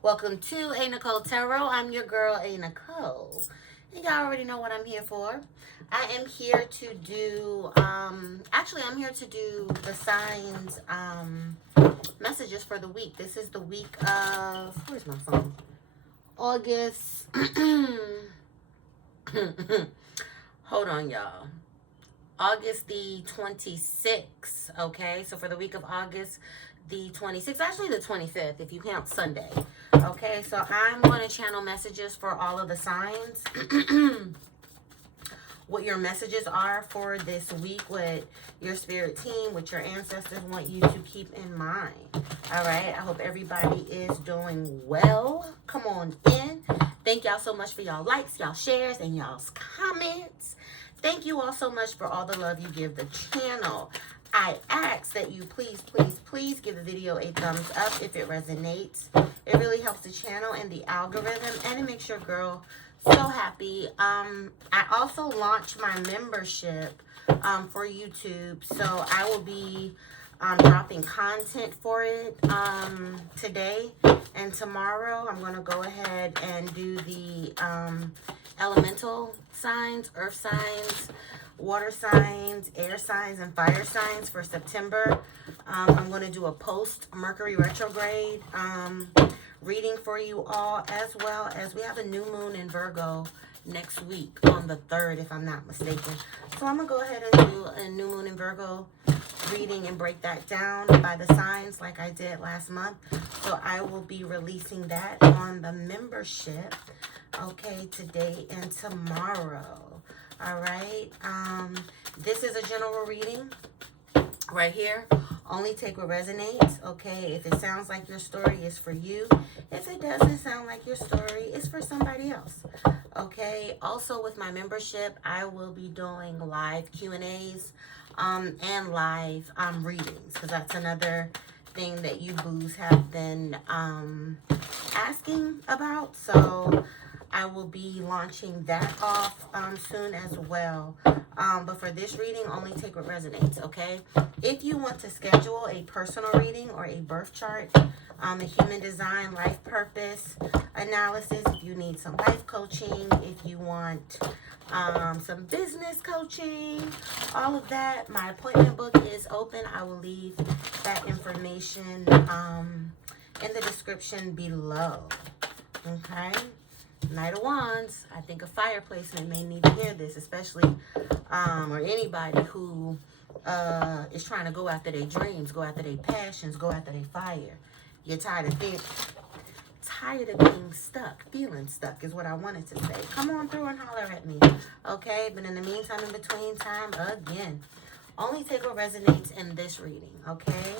Welcome to a.Nichole Tarot. I'm your girl, a.Nichole. And y'all already know what I'm here for. I am here to do, I'm here to do the signs, messages for the week. This is the week of, where's my phone? August. Hold on, y'all. August the 26th, okay? So for the week of August the 26th, actually the 25th, if you count Sunday, okay? So I'm going to channel messages for all of the signs, what your messages are for this week, what your spirit team, what your ancestors want you to keep in mind, all right? I hope everybody is doing well. Come on in. Thank y'all so much for y'all likes, y'all shares, and y'all's comments. Thank you all so much for all the love you give the channel. I ask that you please give the video a thumbs up if it resonates. It really helps the channel and the algorithm, and it makes your girl so happy. I also launched my membership for YouTube, so I will be dropping content for it today and tomorrow. I'm going to go ahead and do the elemental signs, earth signs, water signs, air signs, and fire signs for September. I'm going to do a post Mercury retrograde reading for you all, as well as we have a new moon in Virgo next week on the 3rd, if I'm not mistaken. So I'm going to go ahead and do a new moon in Virgo reading and break that down by the signs like I did last month. So I will be releasing that on the membership, okay, today and tomorrow. All right. This is a general reading right here. Only take what resonates, okay? If it sounds like your story is for you, if it doesn't sound like your story, it's for somebody else, okay? Also, with my membership, I will be doing live Q&As and live readings, because that's another thing that you boos have been asking about. So I will be launching that off soon as well. But for this reading, only take what resonates, okay? If you want to schedule a personal reading or a birth chart, a human design, life purpose analysis, if you need some life coaching, if you want some business coaching, all of that, my appointment book is open. I will leave that information in the description below, okay? Knight of Wands, I think a fire placement may need to hear this, especially, or anybody who is trying to go after their dreams, go after their passions, go after their fire. You're tired of being stuck, feeling stuck is what I wanted to say. Come on through and holler at me, okay? But in the meantime, in between time, again, only take what resonates in this reading, okay?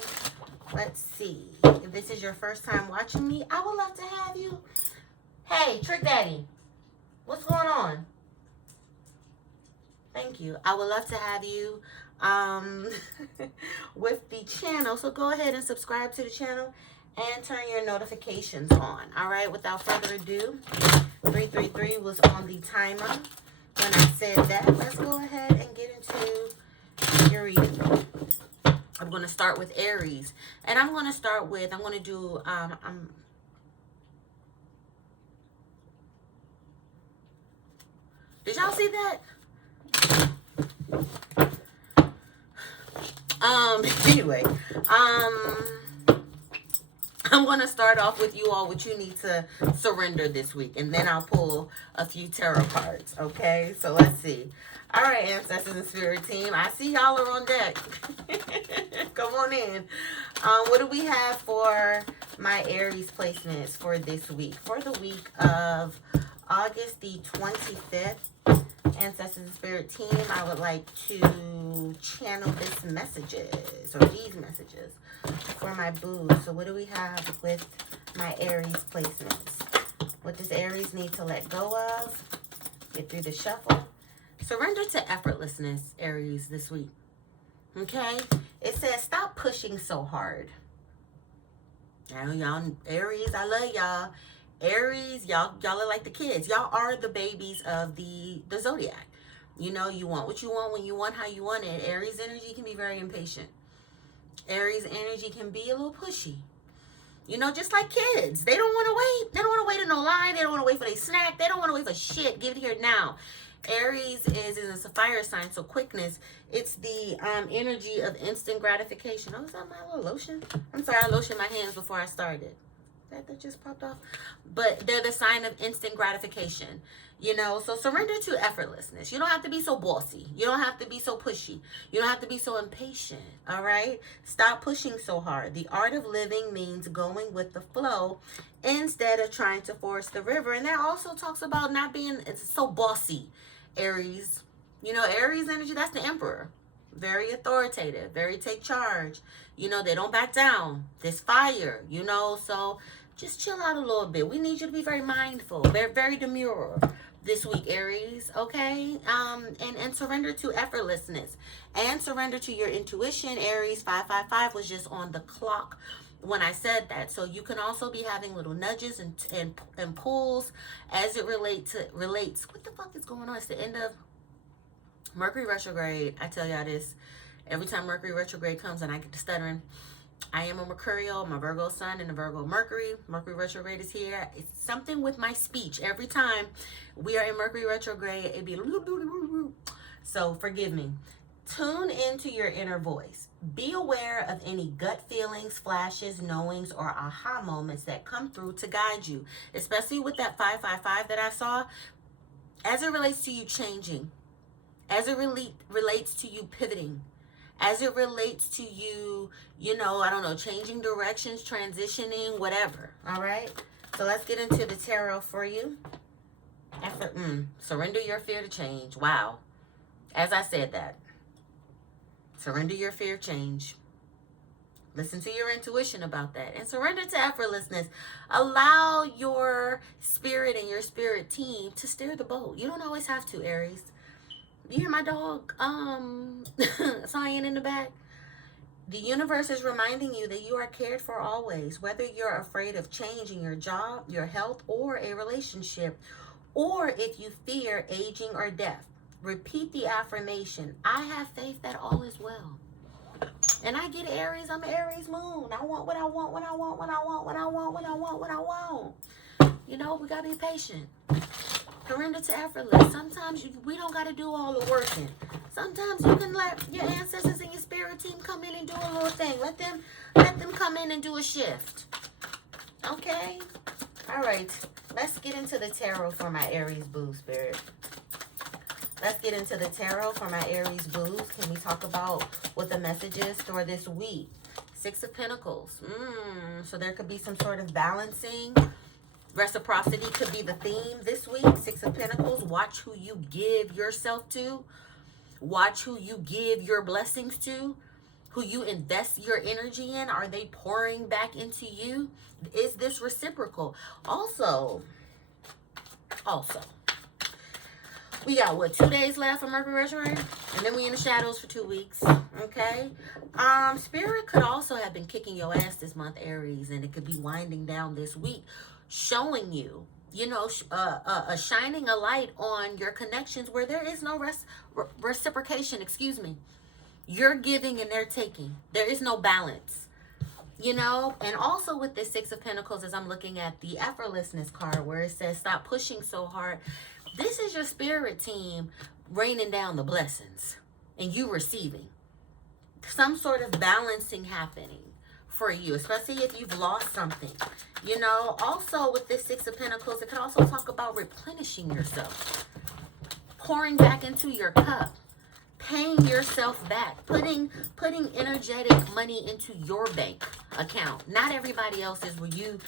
Let's see. If this is your first time watching me, I would love to have you. Hey, Trick Daddy, what's going on? Thank you. I would love to have you with the channel. So go ahead and subscribe to the channel and turn your notifications on. All right, without further ado, 333 was on the timer. When I said that, let's go ahead and get into your reading. I'm going to start with Aries. And I'm going to do, did y'all see that? Anyway, I'm going to start off with you all what you need to surrender this week, and then I'll pull a few tarot cards, okay? So let's see. All right, ancestors and spirit team, I see y'all are on deck. Come on in. What do we have for my Aries placements for this week? For the week of August the 25th, ancestors and spirit team, I would like to channel these messages for my boo. So what do we have with my Aries placements? What does Aries need to let go of? Get through the shuffle. Surrender to effortlessness, Aries, this week. Okay? It says stop pushing so hard. Now, y'all, Aries, I love y'all. Aries, y'all are like the kids. Y'all are the babies of the zodiac. You know, you want what you want when you want how you want it. Aries energy can be very impatient. Aries energy can be a little pushy. You know, just like kids. They don't want to wait. They don't want to wait in no line. They don't want to wait for their snack. They don't want to wait for shit. Give it here now. Aries is a fire sign, so quickness. It's the energy of instant gratification. Oh, is that my little lotion? I'm sorry, I lotioned my hands before I started. That just popped off. But they're the sign of instant gratification. You know, so surrender to effortlessness. You don't have to be so bossy. You don't have to be so pushy. You don't have to be so impatient. All right? Stop pushing so hard. The art of living means going with the flow instead of trying to force the river. And that also talks about not being so bossy, Aries. You know, Aries energy, that's the emperor. Very authoritative. Very take charge. You know, they don't back down. There's fire, you know, so just chill out a little bit. We need you to be very mindful, very, very demure this week, Aries, okay? And surrender to effortlessness and surrender to your intuition. Aries 555 was just on the clock when I said that. So you can also be having little nudges and pulls as it relates. What the fuck is going on? It's the end of Mercury retrograde. I tell y'all this every time Mercury retrograde comes and I get to stuttering. I am a Mercurial, my Virgo sun and the Virgo Mercury. Mercury retrograde is here. It's something with my speech. Every time we are in Mercury retrograde, it'd be so forgive me. Tune into your inner voice. Be aware of any gut feelings, flashes, knowings, or aha moments that come through to guide you, especially with that 555 that I saw, as it relates to you changing, as it relates to you pivoting, as it relates to you, you know, I don't know, changing directions, transitioning, whatever. All right. So let's get into the tarot for you. Surrender your fear to change. Wow. As I said that. Surrender your fear of change. Listen to your intuition about that. And surrender to effortlessness. Allow your spirit and your spirit team to steer the boat. You don't always have to, Aries. You hear my dog sighing in the back? The universe is reminding you that you are cared for always, whether you're afraid of change in your job, your health, or a relationship, or if you fear aging or death. Repeat the affirmation. I have faith that all is well. And I get Aries. I'm Aries moon. I want what I want, when I want, when I want, when I want, when I want, when I want. You know, we got to be patient. Surrender to effortless. Sometimes we don't got to do all the working. Sometimes you can let your ancestors and your spirit team come in and do a little thing. Let them come in and do a shift. Okay? All right. Let's get into the tarot for my Aries boo, spirit. Let's get into the tarot for my Aries boos. Can we talk about what the message is for this week? Six of Pentacles. So there could be some sort of balancing. Reciprocity could be the theme this week. Six of Pentacles. Watch who you give yourself to. Watch who you give your blessings to. Who you invest your energy in. Are they pouring back into you? Is this reciprocal? Also, we got, what, 2 days left for Mercury retrograde? And then we in the shadows for 2 weeks, okay? Spirit could also have been kicking your ass this month, Aries, and it could be winding down this week, showing you, you know, shining a light on your connections where there is no reciprocation, excuse me. You're giving and they're taking. There is no balance, you know? And also with this Six of Pentacles, as I'm looking at the effortlessness card where it says, stop pushing so hard. This is your spirit team raining down the blessings and you receiving. Some sort of balancing happening for you, especially if you've lost something. You know, also with this Six of Pentacles, it could also talk about replenishing yourself, pouring back into your cup, paying yourself back, putting energetic money into your bank account. Not everybody else's, where you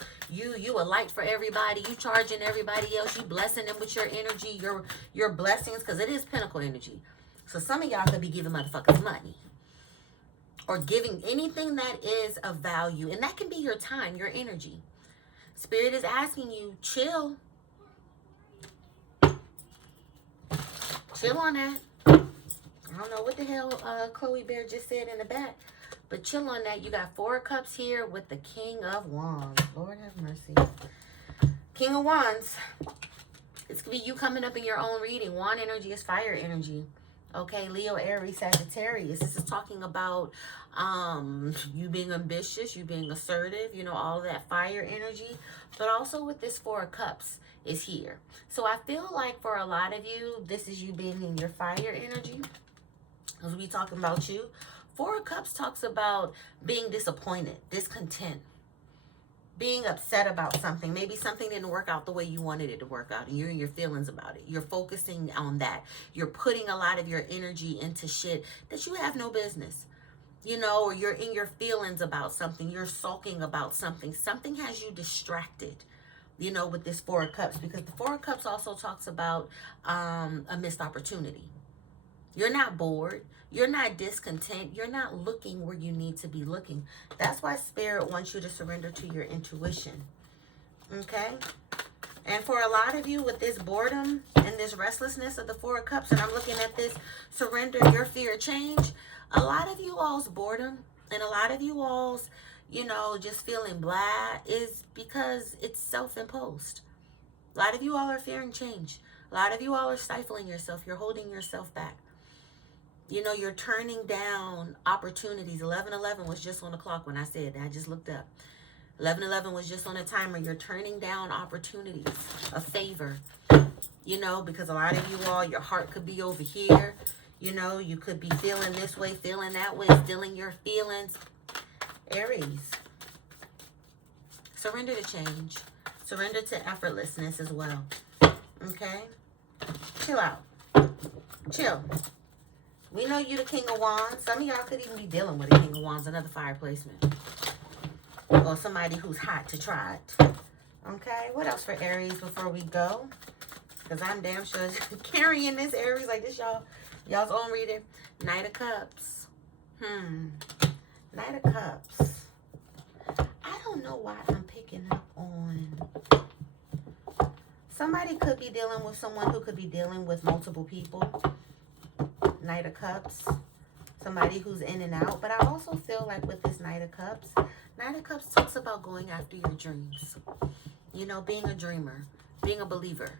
a light for everybody, you charging everybody else, you blessing them with your energy, your blessings, because it is Pentacle energy. So some of y'all could be giving motherfuckers money or giving anything that is of value, and that can be your time, your energy. Spirit is asking you, chill on that. I don't know what the hell Chloe Bear just said in the back, but chill on that. You got 4 cups here with the King of Wands. Lord have mercy. King of Wands. It's going to be you coming up in your own reading. Wand energy is fire energy. Okay, Leo, Aries, Sagittarius. This is talking about you being ambitious, you being assertive, you know, all of that fire energy. But also with this Four of Cups is here. So I feel like for a lot of you, this is you being in your fire energy. As we talking about you. Four of Cups talks about being disappointed, discontent, being upset about something. Maybe something didn't work out the way you wanted it to work out, and you're in your feelings about it. You're focusing on that. You're putting a lot of your energy into shit that you have no business, you know, or you're in your feelings about something. You're sulking about something. Something has you distracted, you know, with this Four of Cups, because the Four of Cups also talks about a missed opportunity. You're not bored. You're not discontent. You're not looking where you need to be looking. That's why Spirit wants you to surrender to your intuition. Okay? And for a lot of you with this boredom and this restlessness of the Four of Cups, and I'm looking at this surrender your fear change, a lot of you all's boredom and a lot of you all's, you know, just feeling blah is because it's self-imposed. A lot of you all are fearing change. A lot of you all are stifling yourself. You're holding yourself back. You know, you're turning down opportunities. 11:11 was just on the clock when I said that. I just looked up. 11:11 was just on a timer. You're turning down opportunities of favor. You know, because a lot of you all, your heart could be over here. You know, you could be feeling this way, feeling that way, stealing your feelings. Aries. Surrender to change. Surrender to effortlessness as well. Okay? Chill out. Chill. We know you the King of Wands. Some of y'all could even be dealing with a King of Wands, another fire placement. Or somebody who's hot to try it. Okay, what else for Aries before we go? Because I'm damn sure carrying this Aries like this, y'all's own reading. Knight of Cups. Knight of Cups. I don't know why I'm picking up on... Somebody could be dealing with someone who could be dealing with multiple people. Knight of Cups, somebody who's in and out. But I also feel like with this Knight of Cups talks about going after your dreams. You know, being a dreamer, being a believer.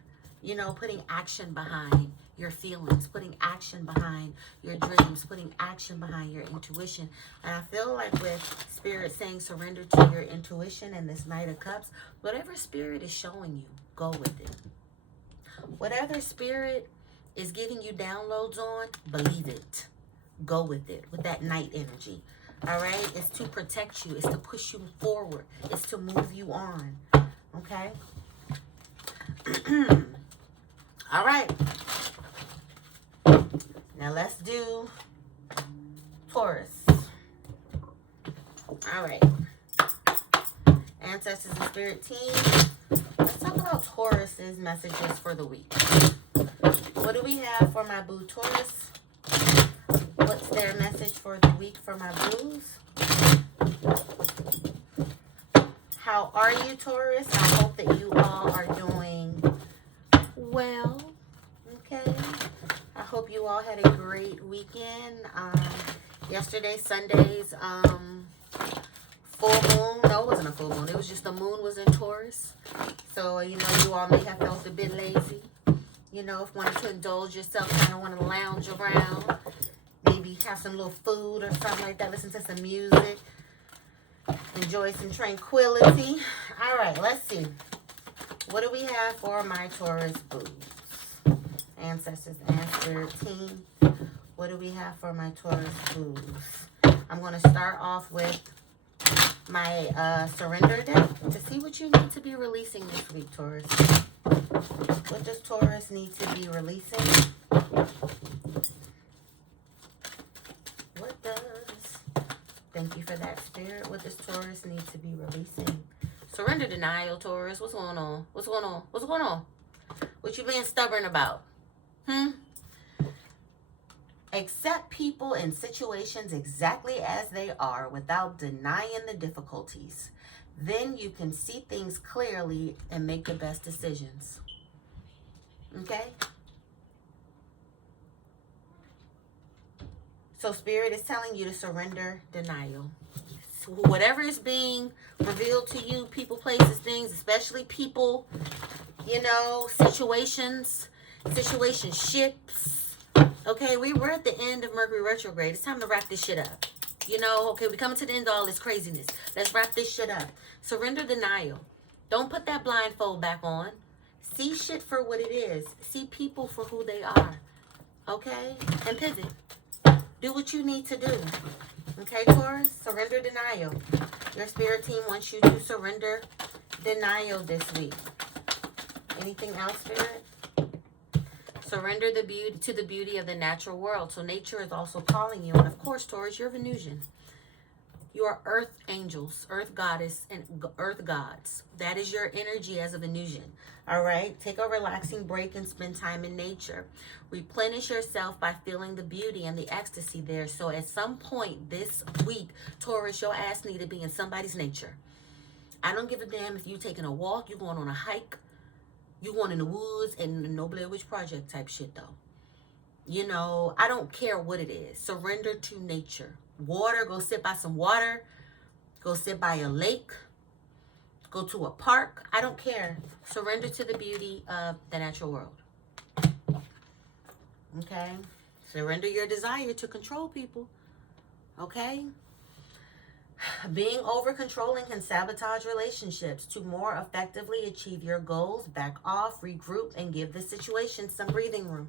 You know, putting action behind your feelings, putting action behind your dreams, putting action behind your intuition. And I feel like with Spirit saying surrender to your intuition and this Knight of Cups, whatever Spirit is showing you, go with it. Whatever Spirit is giving you downloads on, believe it. Go with it, with that Knight energy. All right? It's to protect you. It's to push you forward. It's to move you on. Okay? All right. Now let's do Taurus. All right. Ancestors and Spirit team. Let's talk about Taurus's messages for the week. What do we have for my boo Taurus? What's their message for the week for my boos? How are you, Taurus? I hope that you all are doing well. Okay. I hope you all had a great weekend. Yesterday, Sunday's full moon. No, it wasn't a full moon. It was just the moon was in Taurus. So, you know, you all may have felt a bit lazy. You know, if you wanted to indulge yourself, kind of want to lounge around, maybe have some little food or something like that, listen to some music, enjoy some tranquility. All right, let's see. What do we have for my Taurus boos? Ancestors and Spirit team. What do we have for my Taurus boos? I'm going to start off with my surrender deck to see what you need to be releasing this week, Taurus. What does Taurus need to be releasing? What does... Thank you for that, Spirit. What does Taurus need to be releasing? Surrender denial, Taurus. What's going on? What's going on? What's going on? What you being stubborn about? Accept people and situations exactly as they are without denying the difficulties. Then you can see things clearly and make the best decisions. Okay? So Spirit is telling you to surrender denial. So whatever is being revealed to you, people, places, things, especially people, you know, situationships, Okay, we're at the end of Mercury retrograde. It's time to wrap this shit up. You know, okay, we're coming to the end of all this craziness. Let's wrap this shit up. Surrender denial. Don't put that blindfold back on. See shit for what it is. See people for who they are. Okay? And pivot. Do what you need to do. Okay, Taurus? Surrender denial. Your spirit team wants you to surrender denial this week. Anything else, Spirit? Surrender the beauty to the beauty of the natural world. So nature is also calling you. And of course, Taurus, you're Venusian. You are earth angels, earth goddess, and earth gods. That is your energy as a Venusian. All right? Take a relaxing break and spend time in nature. Replenish yourself by feeling the beauty and the ecstasy there. So at some point this week, Taurus, your ass need to be in somebody's nature. I don't give a damn if you taking a walk, you going on a hike, you going in the woods, and no Blair Witch Project type shit though. You know, I don't care what it is. Surrender to nature. Water, go sit by some water. Go sit by a lake. Go to a park. I don't care. Surrender to the beauty of the natural world. Okay? Surrender your desire to control people. Okay? Being over-controlling can sabotage relationships. To more effectively achieve your goals, back off, regroup, and give the situation some breathing room.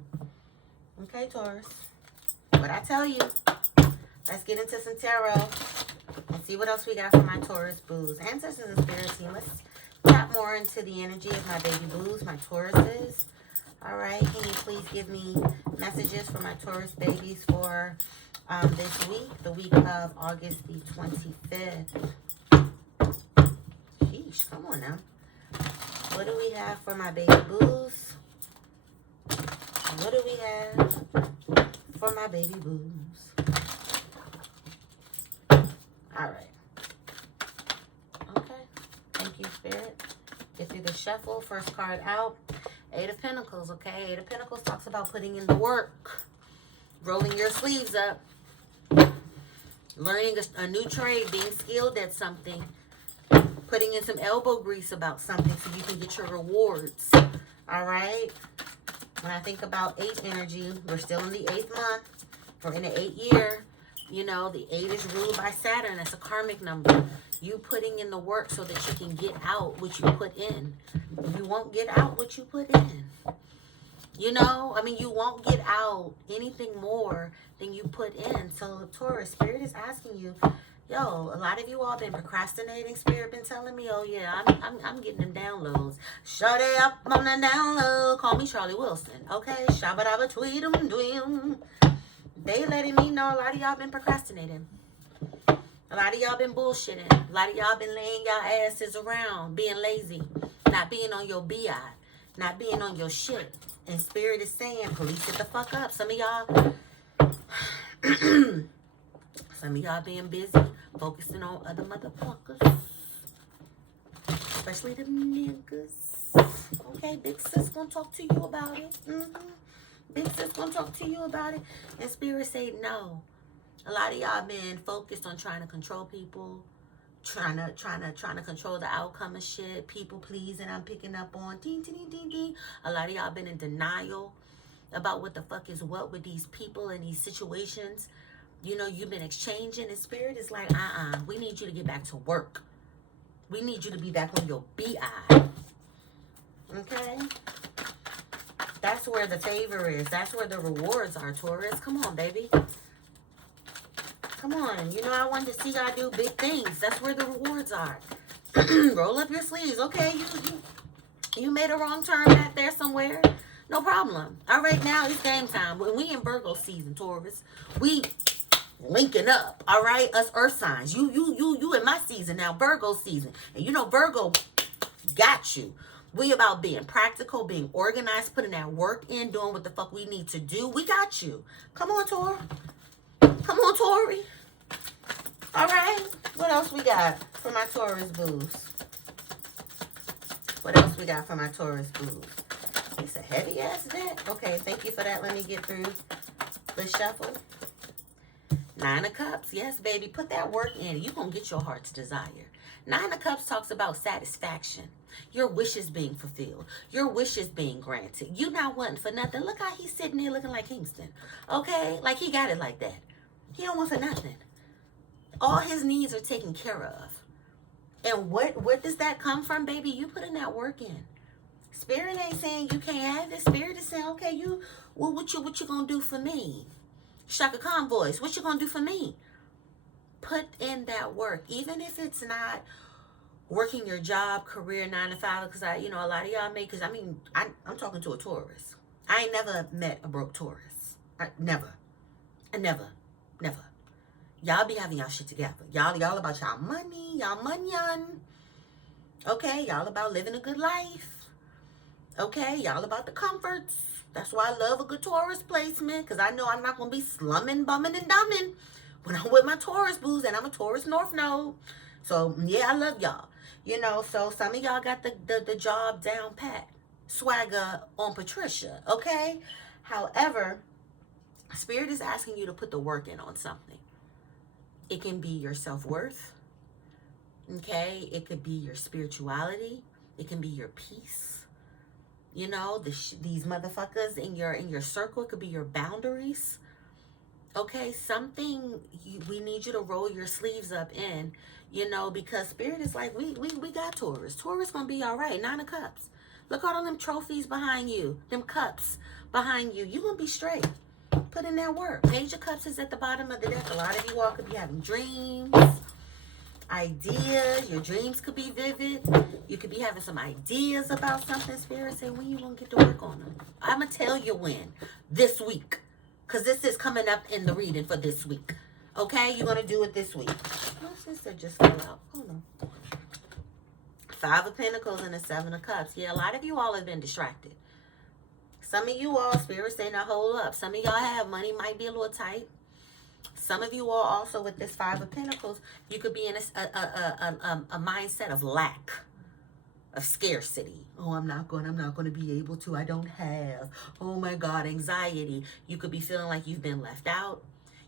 Okay, Taurus? What I tell you. Let's get into some tarot and see what else we got for my Taurus boos. Ancestors and spirit team, let's tap more into the energy of my baby boos, my Tauruses. All right, can you please give me messages for my Taurus babies for this week, the week of August the 25th. Sheesh, come on now. What do we have for my baby boos? What do we have for my baby boos? All right. Okay. Thank you, Spirit. Get through the shuffle. First card out. Eight of Pentacles, okay? Eight of Pentacles talks about putting in the work. Rolling your sleeves up. Learning a new trade. Being skilled at something. Putting in some elbow grease about something so you can get your rewards. All right? When I think about 8 energy, we're still in the 8th month. We're in the 8th year. You know, the 8 is ruled by Saturn. That's a karmic number. You putting in the work so that you can get out what you put in. You won't get out what you put in. You know, I mean, you won't get out anything more than you put in. So, Taurus, Spirit is asking you, yo, a lot of you all been procrastinating. Spirit been telling me, oh, yeah, I'm getting them downloads. Shut it up on the download. Call me Charlie Wilson, okay? Shabba-dabba tweet-em, dweem. They letting me know a lot of y'all been procrastinating. A lot of y'all been bullshitting. A lot of y'all been laying y'all asses around, being lazy, not being on your BI, not being on your shit. And Spirit is saying, police it the fuck up. Some of y'all being busy, focusing on other motherfuckers, especially the niggas. Okay, big sis gonna talk to you about it. Big sis gonna talk to you about it. And Spirit say no. A lot of y'all been focused on trying to control people, trying to control the outcome of shit. People pleasing. I'm picking up on ding ding ding ding. A lot of y'all been in denial about what the fuck is what with these people and these situations. You know, you've been exchanging, and Spirit is like, we need you to get back to work. We need you to be back on your BI. Okay? That's where the favor is. That's where the rewards are, Taurus. Come on, baby. Come on. You know, I wanted to see y'all do big things. That's where the rewards are. Roll up your sleeves. Okay, you made a wrong turn back there somewhere. No problem. All right, now it's game time. When we in Virgo season, Taurus, we linking up. All right, us earth signs. You in my season now, Virgo season. And you know, Virgo got you. We about being practical, being organized, putting that work in, doing what the fuck we need to do. We got you. Come on, Tor. Come on, Tori. All right. What else we got for my Taurus boos? What else we got for my Taurus boos? It's a heavy ass deck. Okay, thank you for that. Let me get through the shuffle. Nine of Cups. Yes, baby. Put that work in. You're going to get your heart's desire. Nine of Cups talks about satisfaction. Your wishes being fulfilled. Your wishes being granted. You not wanting for nothing. Look how he's sitting there looking like Kingston. Okay? Like he got it like that. He don't want for nothing. All his needs are taken care of. And what does that come from, baby? You putting that work in. Spirit ain't saying you can't have it. Spirit is saying, okay, what you gonna do for me? Shaka Khan voice, what you gonna do for me? Put in that work, even if it's not working your job, career, 9 to 5. Because a lot of y'all make. Because I'm talking to a Taurus. I ain't never met a broke Taurus. Never. Y'all be having y'all shit together. Y'all about y'all money, y'all munyan. Okay, y'all about living a good life. Okay, y'all about the comforts. That's why I love a good Taurus placement, because I know I'm not going to be slumming, bumming, and dumbing when I'm with my Taurus booze, and I'm a Taurus North Node. So, yeah, I love y'all. So some of y'all got the job down pat. Swagger on Patricia, okay? However, Spirit is asking you to put the work in on something. It can be your self-worth, okay? It could be your spirituality. It can be your peace. These motherfuckers in your circle. It could be your boundaries. Okay, something we need you to roll your sleeves up in, because Spirit is like, we got Taurus. Taurus gonna be all right. 9 of Cups. Look at all them trophies behind you, them cups behind you. You gonna be straight. Put in that work. Page of Cups is at the bottom of the deck. A lot of you all could be having dreams, ideas. Your dreams could be vivid. You could be having some ideas about something. Spirit say, when you gonna get to work on them? I'm gonna tell you when. This week. Because this is coming up in the reading for this week. Okay? You're gonna do it this week. My sister just fell out. Hold on. 5 of Pentacles and the 7 of Cups. Yeah, a lot of you all have been distracted. Some of you all, Spirit say, now hold up. Some of y'all have money, might be a little tight. Some of you all also with this 5 of Pentacles, you could be in a mindset of lack, of scarcity. Oh, I'm not going to be able to. I don't have. Oh my God, anxiety. You could be feeling like you've been left out.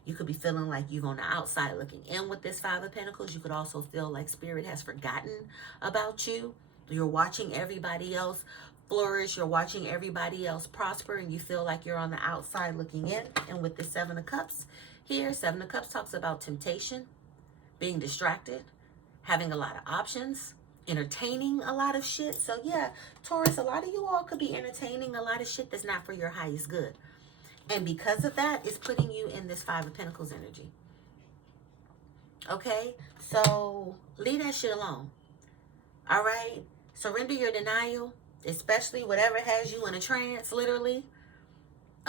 You could be feeling like you're on the outside looking in with this 5 of Pentacles. You could also feel like Spirit has forgotten about you. You're watching everybody else flourish. You're watching everybody else prosper, and you feel like you're on the outside looking in. And with the 7 of Cups here, 7 of Cups talks about temptation, being distracted, having a lot of options, entertaining a lot of shit. So yeah, Taurus, a lot of you all could be entertaining a lot of shit that's not for your highest good. And because of that, it's putting you in this 5 of Pentacles energy. Okay? So leave that shit alone. All right? Surrender your denial, especially whatever has you in a trance, literally.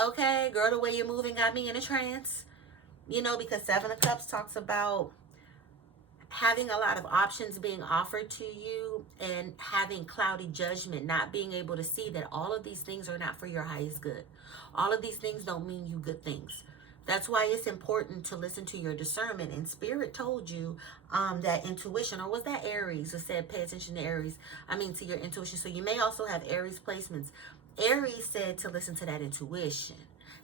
Okay? Girl, the way you're moving got me in a trance. Because 7 of Cups talks about having a lot of options being offered to you and having cloudy judgment, not being able to see that all of these things are not for your highest good. All of these things don't mean you good things. That's why it's important to listen to your discernment. And Spirit told you that intuition, or was that Aries who said pay attention to Aries? To your intuition. So you may also have Aries placements. Aries said to listen to that intuition.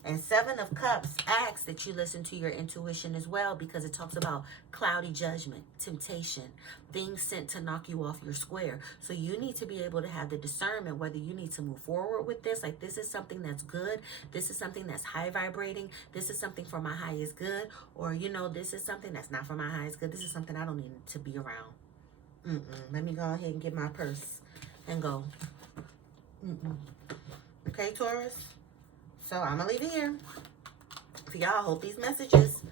And 7 of Cups asks that you listen to your intuition as well, because it talks about cloudy judgment, temptation, things sent to knock you off your square. So you need to be able to have the discernment whether you need to move forward with this. Like, this is something that's good. This is something that's high vibrating. This is something for my highest good. Or, this is something that's not for my highest good. This is something I don't need to be around. Let me go ahead and get my purse and go. Okay, Taurus? So I'm going to leave it here for y'all. Hope these messages,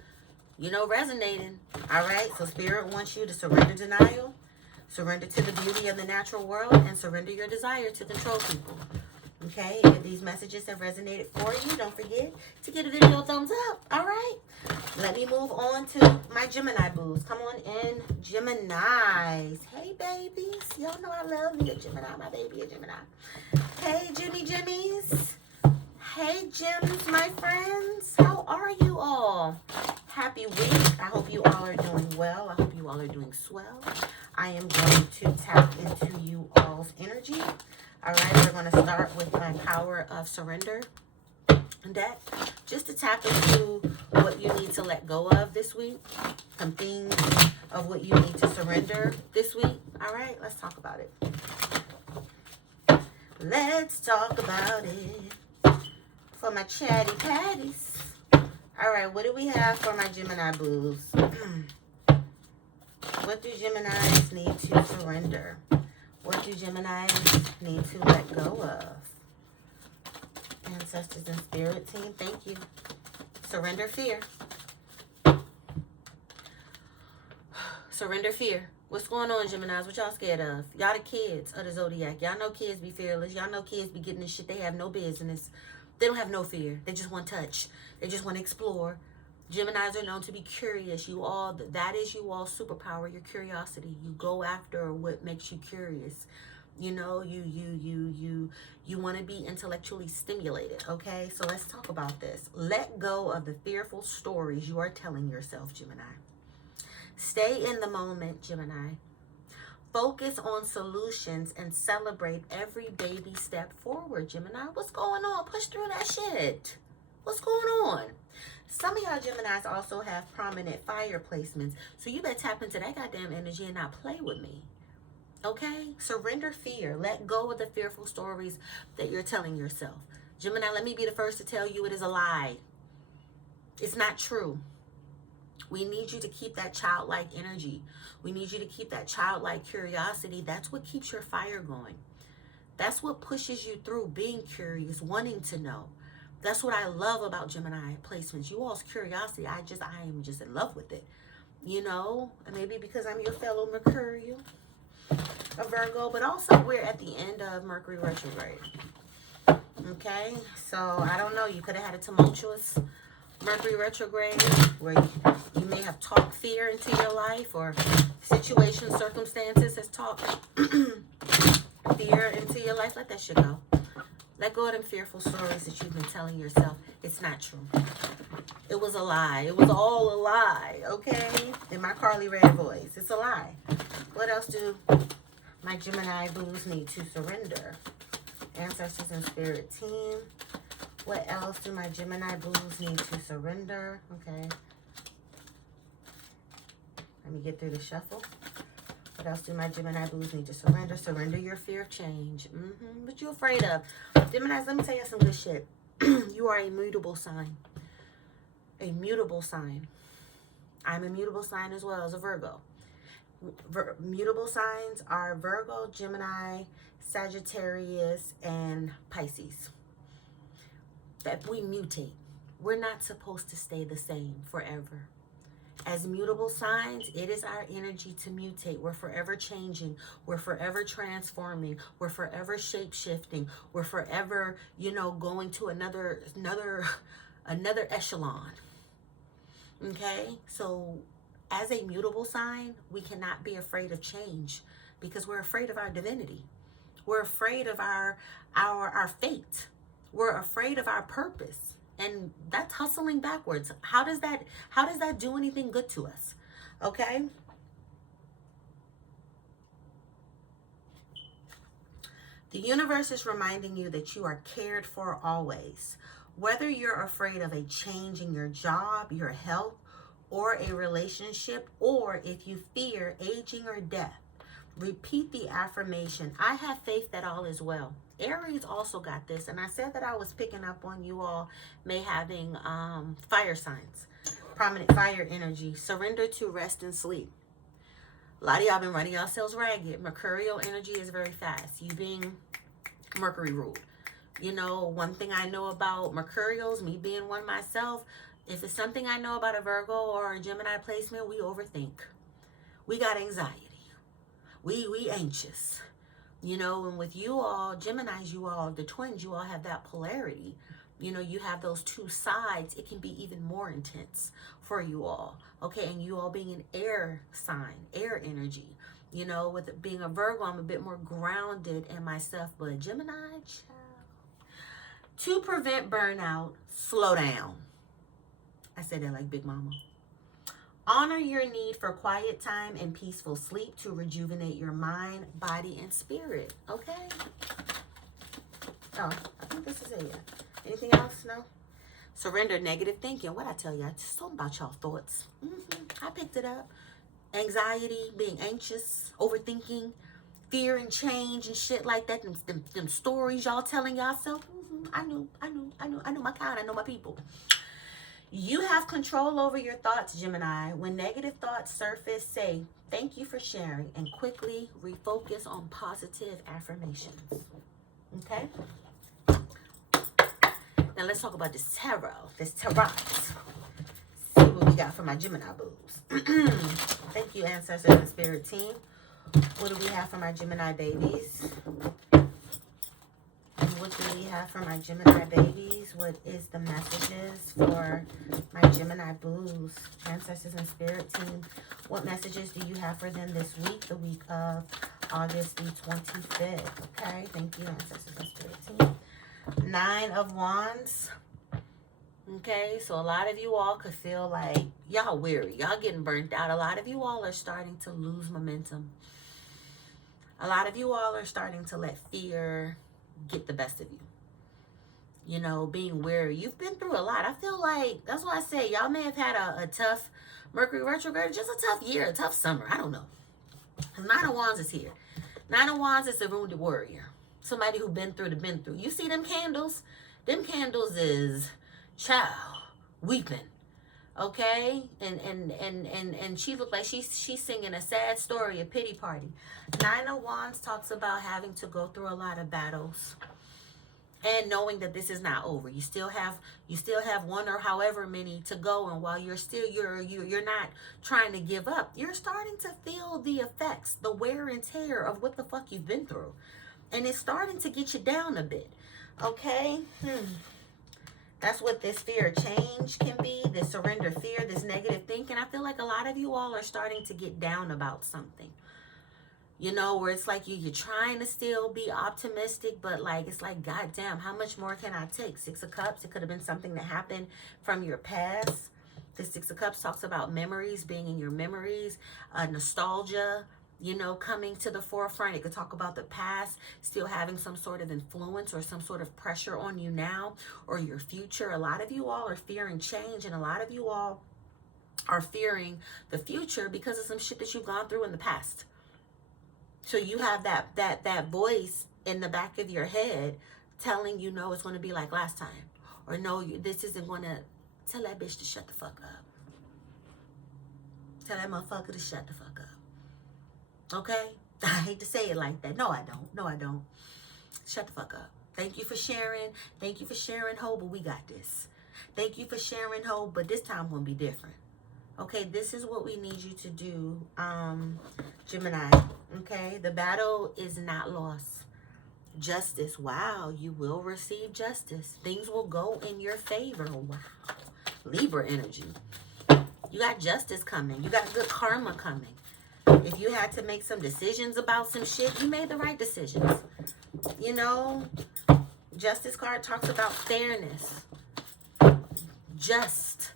resonating. All right. So Spirit wants you to surrender denial, surrender to the beauty of the natural world, and surrender your desire to control people. Okay. If these messages have resonated for you, don't forget to give the video a thumbs up. All right. Let me move on to my Gemini booze. Come on in, Geminis. Hey, babies. Y'all know I love me a Gemini. My baby a Gemini. Hey, Jimmies. Hey, Gems, my friends. How are you all? Happy week. I hope you all are doing well. I hope you all are doing swell. I am going to tap into you all's energy. All right, we're going to start with my power of surrender. deck, just to tap into what you need to let go of this week, some things of what you need to surrender this week. All right, let's talk about it. Let's talk about it for my chatty patties. All right, what do we have for my Gemini blues? What do Geminis need to surrender? What do Geminis need to let go of? Ancestors and spirit team, thank you. Surrender fear. Surrender fear. What's going on, Geminis? What y'all scared of? Y'all the kids of the zodiac. Y'all know kids be fearless. Y'all know kids be getting this shit. They have no business. They don't have no fear. They just want touch. They just want to explore. Geminis are known to be curious. You all, that is you all superpower, your curiosity. You go after what makes you curious. You know, you want to be intellectually stimulated, okay? So let's talk about this. Let go of the fearful stories you are telling yourself, Gemini. Stay in the moment, Gemini. Focus on solutions and celebrate every baby step forward, Gemini. What's going on? Push through that shit. What's going on? Some of y'all Geminis also have prominent fire placements, so you better tap into that goddamn energy and not play with me. Okay? Surrender fear. Let go of the fearful stories that you're telling yourself. Gemini, let me be the first to tell you it is a lie. It's not true. We need you to keep that childlike energy. We need you to keep that childlike curiosity. That's what keeps your fire going. That's what pushes you through, being curious, wanting to know. That's what I love about Gemini placements. You all's curiosity, I am just in love with it. You know, maybe because I'm your fellow Mercurial, a Virgo, but also we're at the end of Mercury retrograde. Okay, so I don't know, you could have had a tumultuous Mercury retrograde where you may have talked fear into your life, or situations, circumstances has talked fear into your life. Let that shit go. Let go of them fearful stories that you've been telling yourself. It's not true. It was a lie. It was all a lie, okay? In my Carly Red voice. It's a lie. What else do my Gemini blues need to surrender? Ancestors and spirit team. What else do my Gemini blues need to surrender? Okay. Let me get through the shuffle. What else do my Gemini blues need to surrender? Surrender your fear of change. What you afraid of? Geminis, let me tell you some good shit. You are a mutable sign. A mutable sign. I'm a mutable sign as well as a Virgo. Mutable signs are Virgo, Gemini, Sagittarius, and Pisces. That we mutate. We're not supposed to stay the same forever. As mutable signs, it is our energy to mutate. We're forever changing. We're forever transforming. We're forever shape-shifting. We're forever, you know, going to another echelon. Okay? So as a mutable sign, we cannot be afraid of change because we're afraid of our divinity. We're afraid of our fate. We're afraid of our purpose. And that's hustling backwards. How does that do anything good to us? Okay? The universe is reminding you that you are cared for always. Whether you're afraid of a change in your job, your health, or a relationship, or if you fear aging or death, repeat the affirmation, I have faith that all is well. Aries also got this, and I said that I was picking up on you all may having fire signs, prominent fire energy. Surrender to rest and sleep. A lot of y'all been running yourselves ragged. Mercurial energy is very fast. You being Mercury ruled. You know, one thing I know about Mercurials, me being one myself, if it's something I know about a Virgo or a Gemini placement, we overthink. We got anxiety. We anxious. You know, and with you all, Geminis, you all, the twins, you all have that polarity. You know, you have those two sides. It can be even more intense for you all. Okay, and you all being an air sign, air energy. You know, with it being a Virgo, I'm a bit more grounded in myself. But Gemini, child. To prevent burnout, slow down. I said that like Big Mama. Honor your need for quiet time and peaceful sleep to rejuvenate your mind, body, and spirit. Okay? Oh, I think this is it. Anything else? No? Surrender negative thinking. What I tell you, just something about y'all thoughts. I picked it up. Anxiety, being anxious, overthinking, fear and change and shit like that. Them stories y'all telling yourself. I knew my kind. I know my people. You have control over your thoughts, Gemini. When negative thoughts surface, say, thank you for sharing, and quickly refocus on positive affirmations. Okay? Now let's talk about this tarot. This tarot. See what we got for my Gemini boos. Thank you, ancestors and spirit team. What do we have for my Gemini babies? What do we have for my Gemini babies? What is the messages for my Gemini boos? Ancestors and spirit team. What messages do you have for them this week? The week of August the 25th. Okay, thank you, ancestors and spirit team. 9 of Wands. Okay, so a lot of you all could feel like y'all weary. Y'all getting burnt out. A lot of you all are starting to lose momentum. A lot of you all are starting to let fear get the best of you. You know, being weary. You've been through a lot. I feel like, that's why I say y'all may have had a tough Mercury retrograde, just a tough year, a tough summer. I don't know. 9 of Wands is here. 9 of Wands is a wounded warrior. Somebody who been through. You see them candles? Them candles is child weeping. Okay? And she looked like she's singing a sad story, a pity party. 9 of Wands talks about having to go through a lot of battles and knowing that this is not over. You still have one or however many to go, and while you're not trying to give up, you're starting to feel the effects, the wear and tear of what the fuck you've been through. And it's starting to get you down a bit. Okay? That's what this fear of change can be, this surrender fear, this negative thinking. I feel like a lot of you all are starting to get down about something. You know, where it's like you're trying to still be optimistic, but like, it's like, goddamn, how much more can I take? 6 of Cups, it could have been something that happened from your past. The 6 of Cups talks about memories, being in your memories, nostalgia, you know, coming to the forefront. It could talk about the past still having some sort of influence or some sort of pressure on you now or your future. A lot of you all are fearing change, and a lot of you all are fearing the future because of some shit that you've gone through in the past. So you have that voice in the back of your head telling you, no, it's going to be like last time. Or no, this isn't going to. Tell that bitch to shut the fuck up. Tell that motherfucker to shut the fuck up. Okay? I hate to say it like that. No, I don't. No, I don't. Shut the fuck up. Thank you for sharing. Thank you for sharing, Ho, but we got this. Thank you for sharing, Ho, but this time will be different. Okay, this is what we need you to do, Gemini. Okay, the battle is not lost. Justice. Wow, you will receive justice. Things will go in your favor. Wow. Libra energy. You got justice coming. You got good karma coming. If you had to make some decisions about some shit, you made the right decisions. You know, Justice card talks about fairness. Just.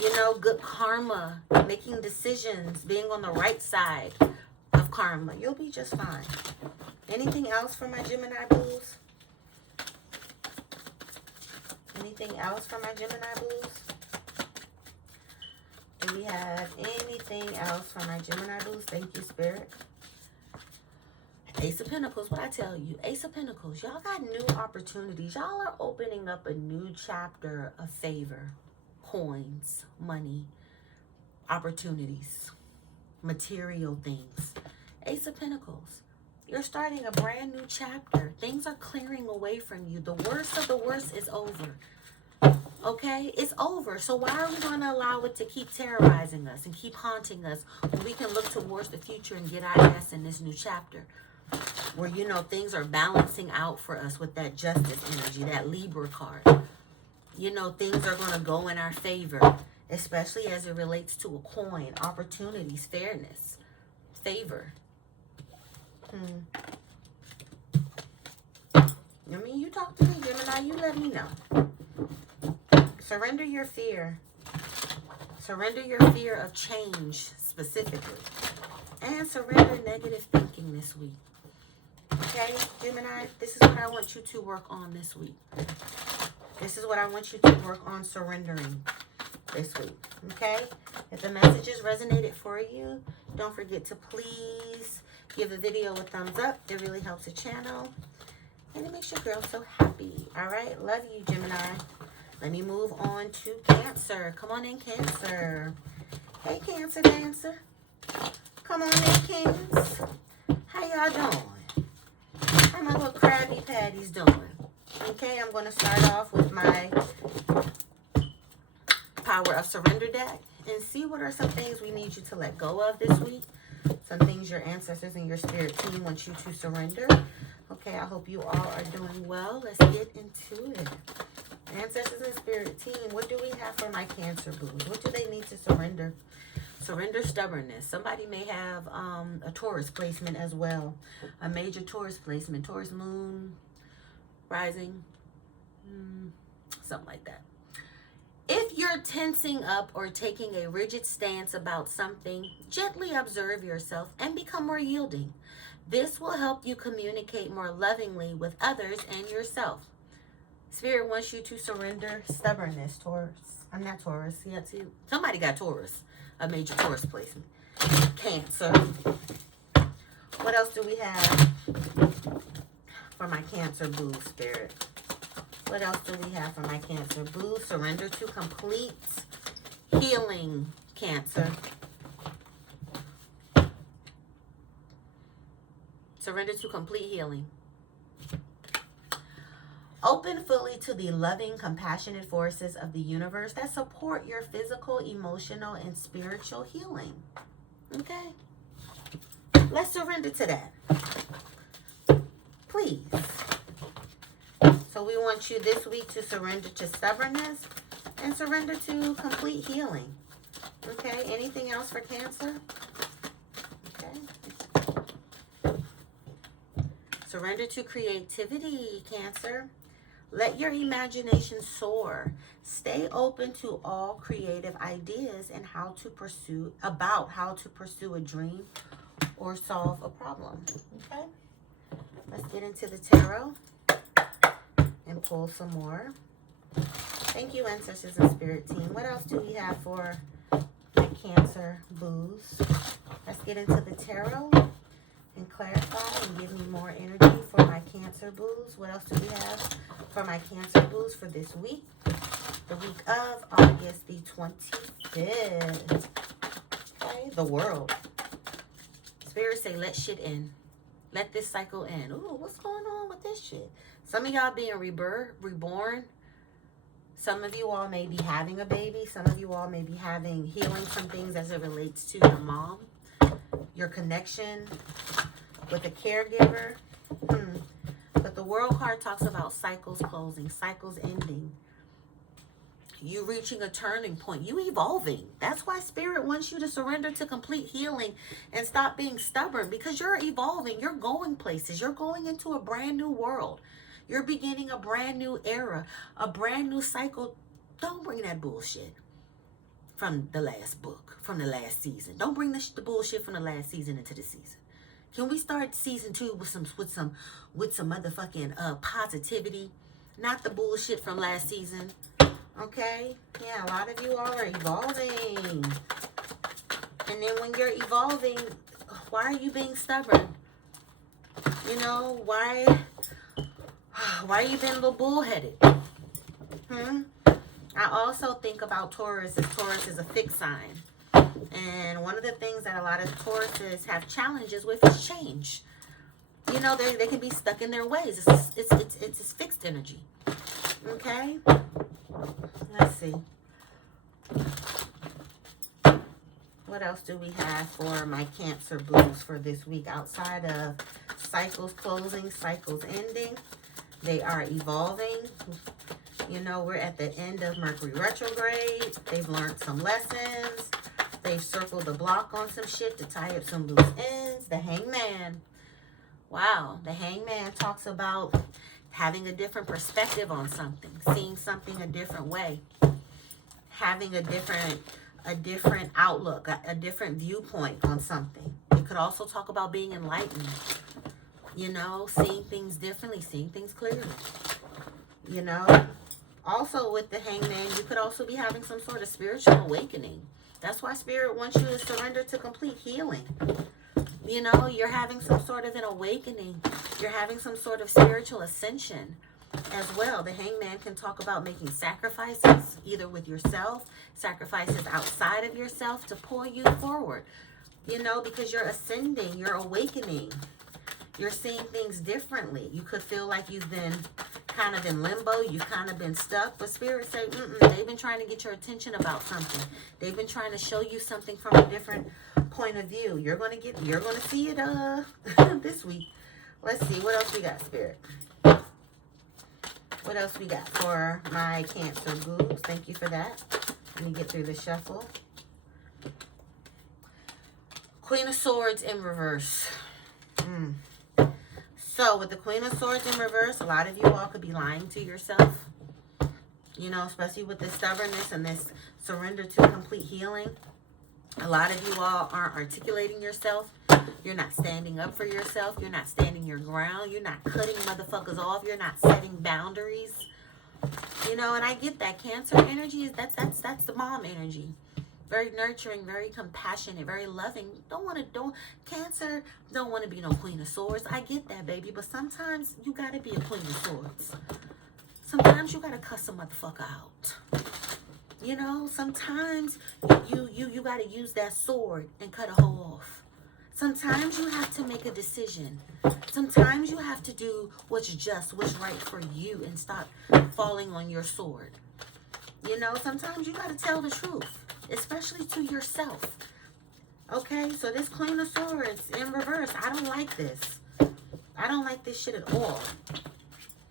You know, good karma, making decisions, being on the right side of karma. You'll be just fine. Anything else for my Gemini boos? Anything else for my Gemini boos? Do we have anything else for my Gemini boos? Thank you, Spirit. Ace of Pentacles, what I tell you. Ace of Pentacles, y'all got new opportunities. Y'all are opening up a new chapter of favor. Coins, money, opportunities, material things. Ace of Pentacles. You're starting a brand new chapter. Things are clearing away from you. The worst of the worst is over. Okay? It's over. So why are we going to allow it to keep terrorizing us and keep haunting us when we can look towards the future and get our ass in this new chapter? Where, you know, things are balancing out for us with that justice energy, that Libra card. You know, things are going to go in our favor, especially as it relates to a coin, opportunities, fairness, favor. I mean, you talk to me, Gemini, you let me know. Surrender your fear. Surrender your fear of change, specifically. And surrender negative thinking this week. Okay, Gemini, this is what I want you to work on this week. This is what I want you to work on surrendering this week, okay? If the messages resonated for you, don't forget to please give the video a thumbs up. It really helps the channel, and it makes your girl so happy. All right, love you, Gemini. Let me move on to Cancer. Come on in, Cancer. Hey, Cancer Dancer. Come on in, Kings. How y'all doing? How my little Krabby Patties doing? Okay, I'm going to start off with my Power of Surrender deck and see what are some things we need you to let go of this week. Some things your ancestors and your spirit team want you to surrender. Okay, I hope you all are doing well. Let's get into it. Ancestors and spirit team, what do we have for my Cancer boos? What do they need to surrender? Surrender stubbornness. Somebody may have a Taurus placement as well. A major Taurus placement. Taurus moon, rising, something like that. If you're tensing up or taking a rigid stance about something, gently observe yourself and become more yielding. This will help you communicate more lovingly with others and yourself. Spirit wants you to surrender stubbornness, Taurus. I'm not Taurus. Yeah, see, somebody got Taurus. A major Taurus placement. Cancer. What else do we have for my Cancer boo, Spirit? What else do we have for my Cancer boo? Surrender to complete healing, Cancer. Surrender to complete healing. Open fully to the loving, compassionate forces of the universe that support your physical, emotional, and spiritual healing. Okay? Let's surrender to that. Please. So we want you this week to surrender to stubbornness and surrender to complete healing. Okay? Anything else for Cancer? Okay. Surrender to creativity, Cancer. Let your imagination soar. Stay open to all creative ideas and how to pursue a dream or solve a problem. Okay? Let's get into the tarot and pull some more. Thank you, ancestors and spirit team. What else do we have for my Cancer boos? Let's get into the tarot and clarify and give me more energy for my Cancer boos. What else do we have for my Cancer boos for this week? The week of August the 25th. Okay, the world. Spirit say, let shit in. Let this cycle in. Ooh, what's going on with this shit? Some of y'all being reborn. Some of you all may be having a baby. Some of you all may be healing some things as it relates to your mom. Your connection with a caregiver. But the world card talks about cycles closing, cycles ending. You reaching a turning point. You evolving. That's why Spirit wants you to surrender to complete healing and stop being stubborn, because you're evolving. You're going places. You're going into a brand new world. You're beginning a brand new era, a brand new cycle. Don't bring that bullshit from the last book, from the last season. Don't bring the bullshit from the last season into the season. Can we start season 2 with some motherfucking positivity, not the bullshit from last season? Okay? Yeah, a lot of you all are evolving. And then when you're evolving, why are you being stubborn? You know, why are you being a little bullheaded? I also think about Taurus is a fixed sign. And one of the things that a lot of Tauruses have challenges with is change. You know, they can be stuck in their ways. It's fixed energy. Okay? Let's see. What else do we have for my Cancer boos for this week outside of cycles closing, cycles ending? They are evolving. You know, we're at the end of Mercury retrograde. They've learned some lessons. They've circled the block on some shit to tie up some loose ends. The Hangman. Wow. The Hangman talks about having a different perspective on something. Seeing something a different way. Having a different outlook. A different viewpoint on something. It could also talk about being enlightened. You know, seeing things differently. Seeing things clearly. You know. Also with the Hangman, you could also be having some sort of spiritual awakening. That's why Spirit wants you to surrender to complete healing. You know, you're having some sort of an awakening. You're having some sort of spiritual ascension as well. The Hangman can talk about making sacrifices, either with yourself, sacrifices outside of yourself to pull you forward. You know, because you're ascending, you're awakening. You're seeing things differently. You could feel like you've been kind of in limbo. You've kind of been stuck. But Spirit say, they've been trying to get your attention about something. They've been trying to show you something from a different point of view. You're going to see it this week. Let's see. What else we got, Spirit? What else we got for my Cancer goose? Thank you for that. Let me get through the shuffle. Queen of Swords in reverse. So with the Queen of Swords in reverse, a lot of you all could be lying to yourself. You know, especially with this stubbornness and this surrender to complete healing. A lot of you all aren't articulating yourself. You're not standing up for yourself. You're not standing your ground. You're not cutting motherfuckers off. You're not setting boundaries. You know, and I get that. Cancer energy is that's the mom energy. Very nurturing, very compassionate, very loving. Cancer don't want to be no Queen of Swords. I get that, baby. But sometimes you got to be a Queen of Swords. Sometimes you got to cuss a motherfucker out. You know, sometimes you got to use that sword and cut a hoe off. Sometimes you have to make a decision. Sometimes you have to do what's just, what's right for you and stop falling on your sword. You know, sometimes you got to tell the truth. Especially to yourself. Okay, so this Queen of Swords in reverse, I don't like this. I don't like this shit at all.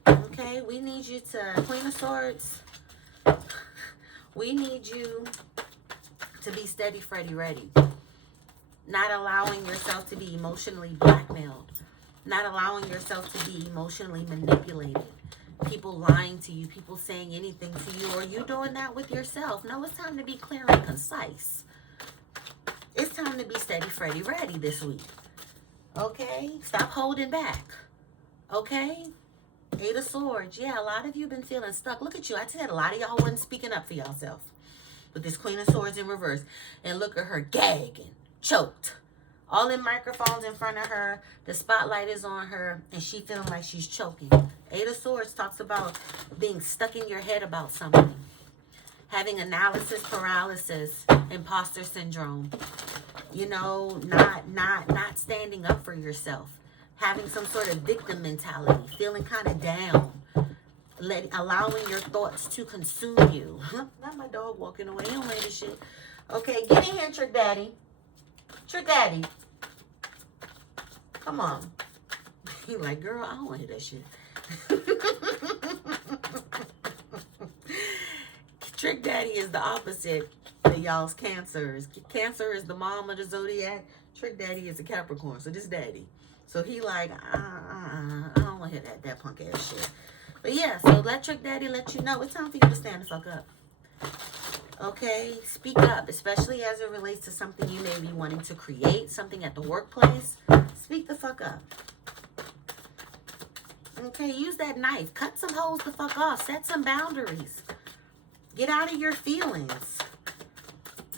Okay, we need you to, Queen of Swords, we need you to be steady, Freddy, ready. Not allowing yourself to be emotionally blackmailed. Not allowing yourself to be emotionally manipulated. People lying to you, people saying anything to you, or you doing that with yourself. No, it's time to be clear and concise. It's time to be steady, Freddy, ready this week. Okay? Stop holding back. Okay? Eight of Swords. Yeah, a lot of you been feeling stuck. Look at you. I said a lot of y'all wasn't speaking up for yourself. With this Queen of Swords in reverse. And look at her gagging, choked. All in microphones in front of her. The spotlight is on her. And she feeling like she's choking. Eight of Swords talks about being stuck in your head about something. Having analysis paralysis, imposter syndrome. You know, not standing up for yourself. Having some sort of victim mentality. Feeling kind of down. Allowing your thoughts to consume you. Not my dog walking away. He don't like this shit. Okay, get in here, Trick Daddy. Trick Daddy. Come on. He like, girl, I don't want to hear that shit. Trick Daddy is the opposite of y'all's Cancers. Cancer is the mom of the zodiac. Trick Daddy is a Capricorn. So this daddy. So he like, I don't want to hear that punk ass shit. But yeah, so let Trick Daddy let you know it's time for you to stand the fuck up. Okay, speak up, especially as it relates to something you may be wanting to create, something at the workplace. Speak the fuck up. Okay, use that knife. Cut some holes the fuck off. Set some boundaries. Get out of your feelings.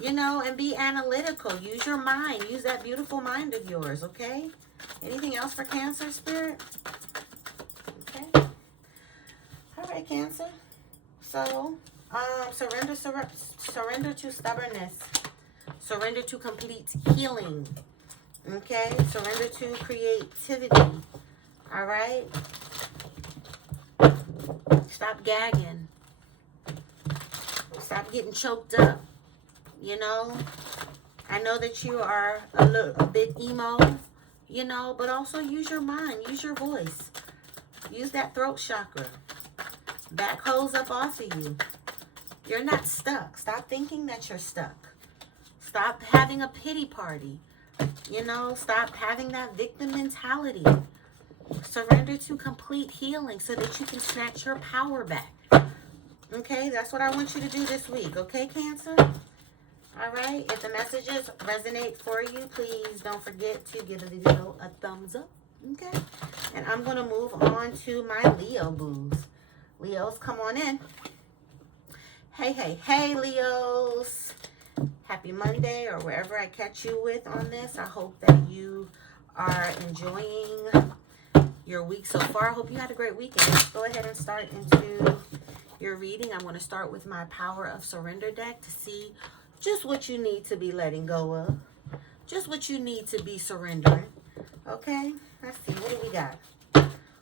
You know, and be analytical. Use your mind. Use that beautiful mind of yours, okay? Anything else for Cancer, Spirit? Okay. All right, Cancer. So, surrender to stubbornness. Surrender to complete healing. Okay? Surrender to creativity. All right? Stop gagging. Stop getting choked up. You know? I know that you are a bit emo, you know, but also use your mind. Use your voice. Use that throat chakra. Back hose up off of you. You're not stuck. Stop thinking that you're stuck. Stop having a pity party. You know, stop having that victim mentality. Surrender to complete healing so that you can snatch your power back. Okay, that's what I want you to do this week. Okay, Cancer? All right, if the messages resonate for you, please don't forget to give the video a thumbs up. Okay, and I'm going to move on to my Leo boos. Leos, come on in. Hey, Leos. Happy Monday, or wherever I catch you with on this. I hope that you are enjoying your week so far. I hope you had a great weekend. Let's go ahead and start into your reading. I'm going to start with my Power of Surrender deck to see just what you need to be letting go of. Just what you need to be surrendering. Okay? Let's see. What do we got?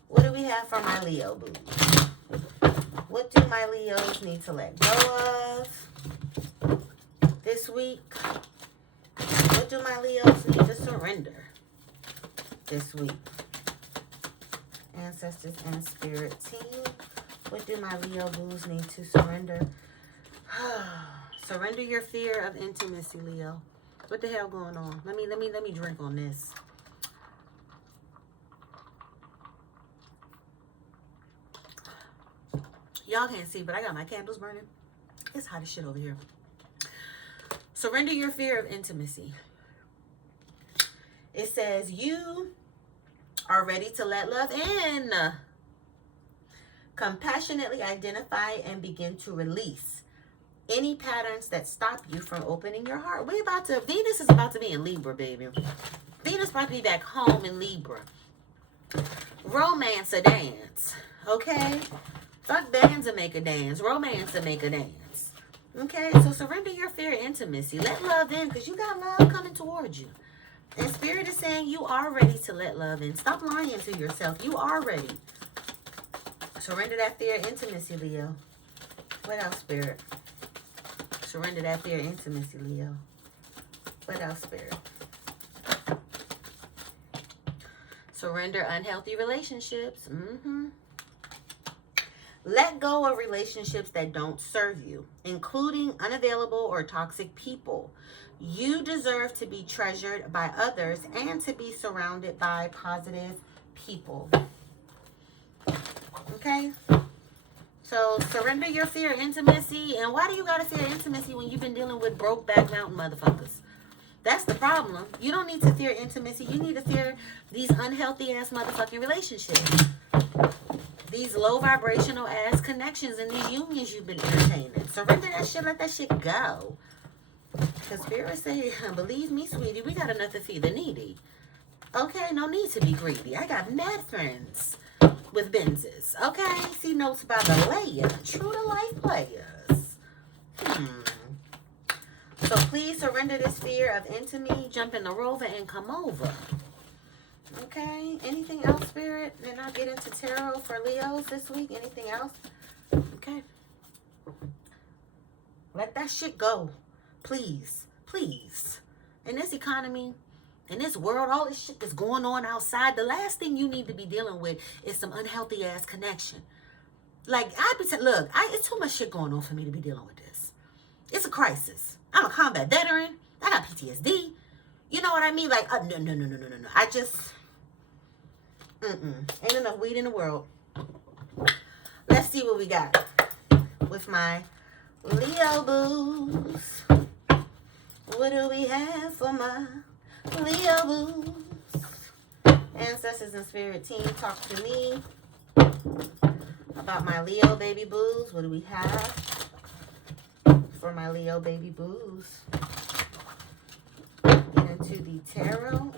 What do we have for my Leo boo? What do my Leos need to let go of this week? What do my Leos need to surrender this week? Ancestors and spirit team. What do my Leo boos need to surrender? Surrender your fear of intimacy, Leo. What the hell going on? Let me drink on this. Y'all can't see, but I got my candles burning. It's hot as shit over here. Surrender your fear of intimacy. It says you are ready to let love in. Compassionately identify and begin to release any patterns that stop you from opening your heart. Venus is about to be in Libra, baby. Venus about to be back home in Libra. Romance a dance, okay? Fuck bands and make a dance. Romance and make a dance. Okay, so surrender your fear of intimacy. Let love in, because you got love coming towards you. And Spirit is saying you are ready to let love in. Stop lying to yourself. You are ready. Surrender that fear of intimacy, Leo. What else, Spirit? Surrender that fear of intimacy, Leo. What else, Spirit? Surrender unhealthy relationships. Let go of relationships that don't serve you, including unavailable or toxic people. You deserve to be treasured by others and to be surrounded by positive people. Okay? So surrender your fear of intimacy. And why do you got to fear intimacy when you've been dealing with broke back mountain motherfuckers? That's the problem. You don't need to fear intimacy. You need to fear these unhealthy ass motherfucking relationships. These low vibrational ass connections and these unions you've been entertaining. Surrender that shit. Let that shit go. Because Spirit say, believe me, sweetie, we got enough to feed the needy. Okay, no need to be greedy. I got mad friends with Benzes. Okay, see notes by the layer. True to life players. So please surrender this fear of intimacy. Jump in the rover and come over. Okay, anything else, Spirit? Then I'll get into tarot for Leos this week. Anything else? Okay. Let that shit go. Please. Please. In this economy, in this world, all this shit that's going on outside, the last thing you need to be dealing with is some unhealthy ass connection. Like, it's too much shit going on for me to be dealing with this. It's a crisis. I'm a combat veteran. I got PTSD. You know what I mean? Like, no. I just... Ain't enough weed in the world. Let's see what we got with my Leo boos. What do we have for my Leo boos? Ancestors and spirit team, talk to me about my Leo baby boos. What do we have for my Leo baby boos? Get into the tarot.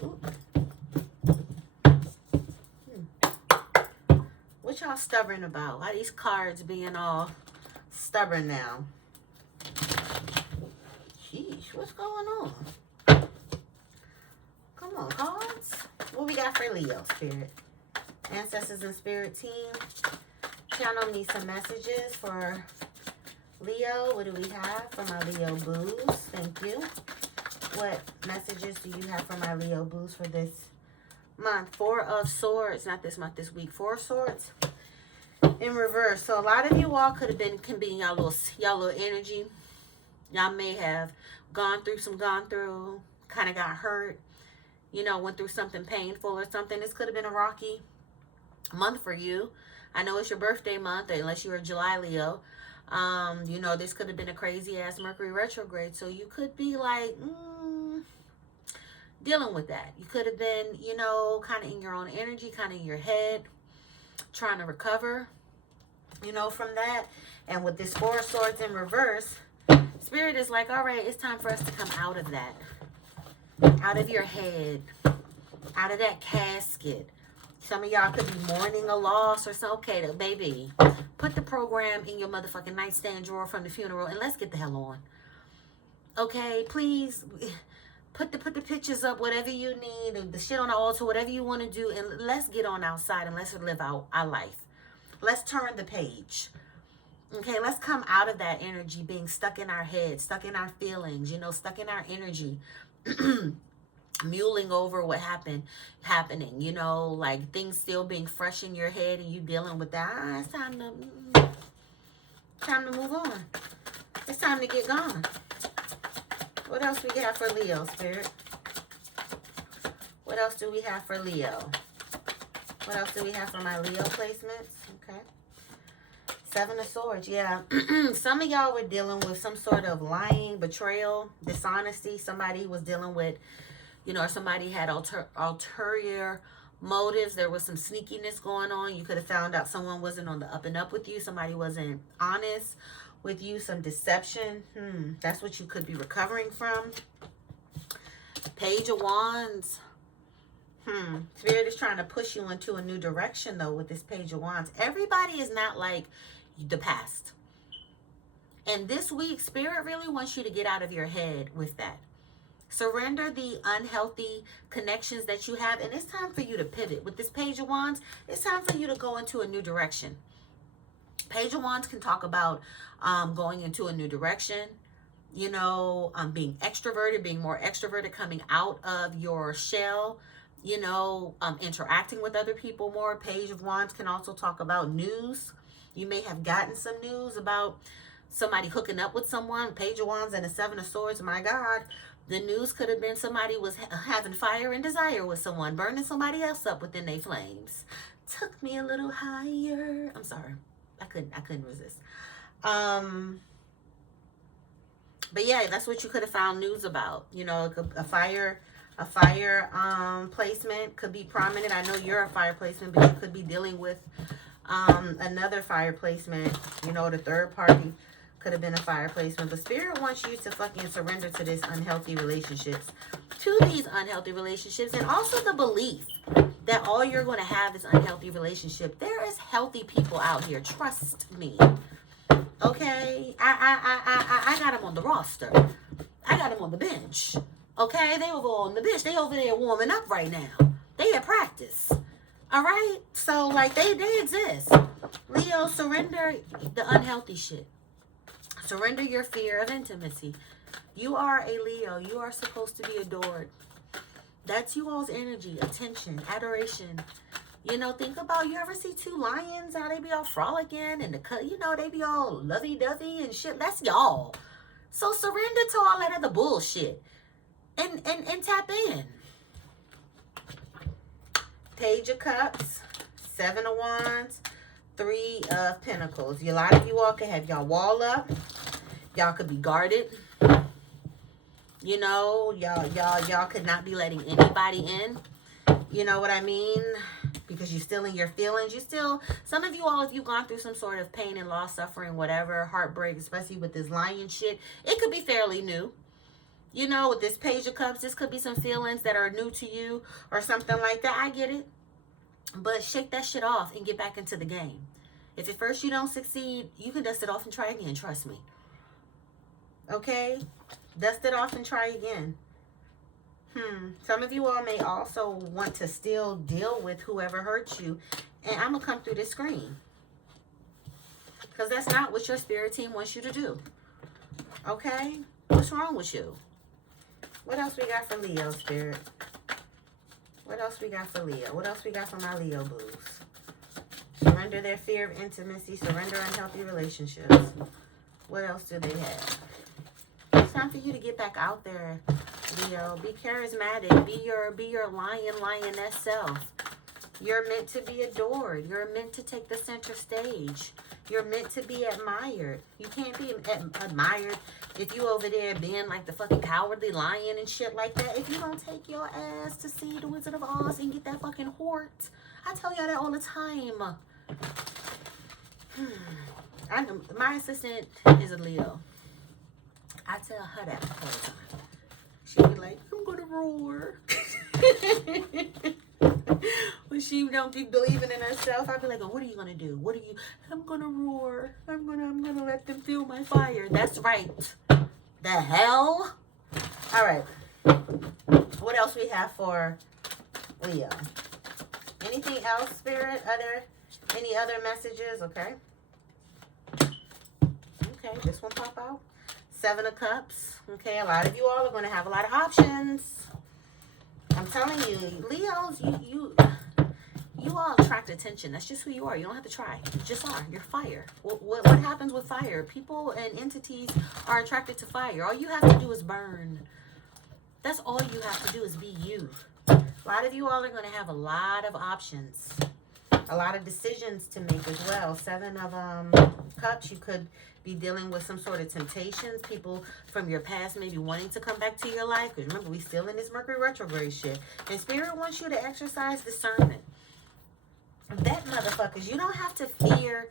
What y'all stubborn about? Why these cards being all stubborn now? Sheesh, what's going on? Come on, cards. What we got for Leo, Spirit? Ancestors and Spirit team, channel me some messages for Leo. What do we have for my Leo boos? Thank you. What messages do you have for my Leo boos for this month? Four of Swords, not this month, this week. Four of Swords in reverse. So a lot of you all could be in y'all little energy. Y'all may have gone through, kind of got hurt, you know, went through something painful or something. This could have been a rocky month for you. I know it's your birthday month, unless you're a July Leo. You know, this could have been a crazy ass Mercury retrograde. So you could be like, dealing with that. You could have been, you know, kind of in your own energy, kind of in your head, trying to recover. you know, from that. And with this Four of Swords in reverse, Spirit is like, all right, it's time for us to come out of that. Out of your head. Out of that casket. Some of y'all could be mourning a loss or so. Okay, baby, put the program in your motherfucking nightstand drawer from the funeral and let's get the hell on. Okay, please put the pictures up, whatever you need, the shit on the altar, whatever you want to do, and let's get on outside and let's live out our life. Let's turn the page. Okay, let's come out of that energy being stuck in our head, stuck in our feelings, you know, stuck in our energy. Mulling over what happening, you know, like things still being fresh in your head and you dealing with that. It's time to move on. It's time to get gone. What else we got for Leo, Spirit? What else do we have for Leo? What else do we have for my Leo placements? Okay. Seven of Swords, yeah. Some of y'all were dealing with some sort of lying, betrayal, dishonesty. Somebody was dealing with, you know, or somebody had ulterior motives. There was some sneakiness going on. You could have found out someone wasn't on the up and up with you. Somebody wasn't honest with you. Some deception. That's what you could be recovering from. Page of Wands. Spirit is trying to push you into a new direction, though, with this Page of Wands. Everybody is not like the past. And this week, Spirit really wants you to get out of your head with that. Surrender the unhealthy connections that you have. And it's time for you to pivot. With this Page of Wands, it's time for you to go into a new direction. Page of Wands can talk about going into a new direction. You know, being extroverted, being more extroverted, coming out of your shell. You know, interacting with other people more. Page of Wands can also talk about news. You may have gotten some news about somebody hooking up with someone. Page of Wands and the Seven of Swords. My God. The news could have been somebody was having fire and desire with someone, burning somebody else up within their flames. Took me a little higher. I'm sorry. I couldn't resist. But yeah, that's what you could have found news about. You know, a fire placement could be prominent. I know you're a fire placement, but you could be dealing with another fire placement. You know, the third party could have been a fire placement. But Spirit wants you to fucking surrender to this unhealthy relationships. To these unhealthy relationships. And also the belief that all you're going to have is unhealthy relationship. There is healthy people out here. Trust me. Okay? I got them on the roster. I got them on the bench. Okay? They over on the bench. They over there warming up right now. They at practice. All right? So, like, they exist. Leo, surrender the unhealthy shit. Surrender your fear of intimacy. You are a Leo. You are supposed to be adored. That's you all's energy, attention, adoration. You know, think about, you ever see two lions, how they be all frolicking and you know, they be all lovey-dovey and shit. That's y'all. So surrender to all that other bullshit and tap in. Page of Cups, Seven of Wands, Three of Pentacles. A lot of you all could have y'all wall up. Y'all could be guarded. You know, y'all could not be letting anybody in. You know what I mean? Because you're still in your feelings. You still, some of you all, if you've gone through some sort of pain and loss, suffering, whatever, heartbreak, especially with this lion shit, it could be fairly new. You know, with this Page of Cups, this could be some feelings that are new to you or something like that. I get it. But shake that shit off and get back into the game. If at first you don't succeed, you can dust it off and try again. Trust me. Okay? Dust it off and try again. Some of you all may also want to still deal with whoever hurt you. And I'm going to come through this screen. Because that's not what your spirit team wants you to do. Okay? What's wrong with you? What else we got for Leo, Spirit? What else we got for Leo? What else we got for my Leo boos? Surrender their fear of intimacy. Surrender unhealthy relationships. What else do they have? It's time for you to get back out there, Leo. Be charismatic. Be your lioness self. You're meant to be adored. You're meant to take the center stage. You're meant to be admired. You can't be admired if you over there being like the fucking cowardly lion and shit like that. If you don't take your ass to see the Wizard of Oz and get that fucking hort. I tell y'all that all the time. I know my assistant is a Leo. I tell her that all the time. She be like, I'm gonna roar. When she don't be believing in herself, I be like, oh, what are you gonna do? What are you? I'm gonna roar. I'm gonna let them feel my fire. That's right. The hell? All right. What else we have for Leo? Anything else, Spirit? Any other messages? Okay. Okay, this one pop out. 7 of Cups. Okay, a lot of you all are going to have a lot of options. I'm telling you, Leos, you all attract attention. That's just who you are. You don't have to try. You just are. You're fire. What happens with fire? People and entities are attracted to fire. All you have to do is burn. That's all you have to do is be you. A lot of you all are going to have a lot of options. A lot of decisions to make as well. 7 of Cups, you could be dealing with some sort of temptations. People from your past maybe wanting to come back to your life. Because remember, we still in this Mercury retrograde shit. And Spirit wants you to exercise discernment. That motherfuckers, you don't have to fear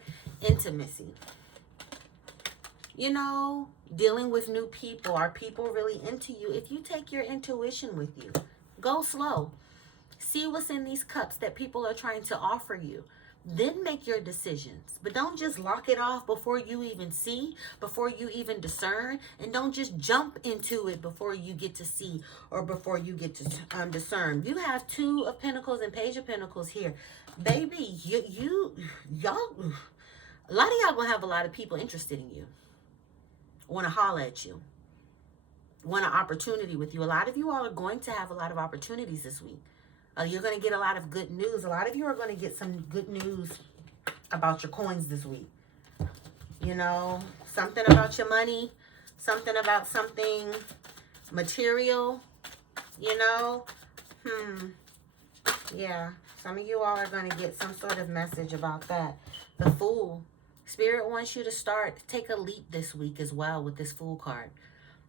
intimacy. You know, dealing with new people. Are people really into you? If you take your intuition with you, go slow. See what's in these cups that people are trying to offer you. Then make your decisions. But don't just lock it off before you even see, before you even discern. And don't just jump into it before you get to see or before you get to discern. You have 2 of Pentacles and Page of Pentacles here. Baby, y'all, a lot of y'all gonna have a lot of people interested in you. Want to holler at you. Want an opportunity with you. A lot of you all are going to have a lot of opportunities this week. You're going to get a lot of good news. A lot of you are going to get some good news about your coins this week. You know, something about your money, something about something material, you know. Yeah, some of you all are going to get some sort of message about that. The Fool. Spirit wants you to take a leap this week as well with this Fool card.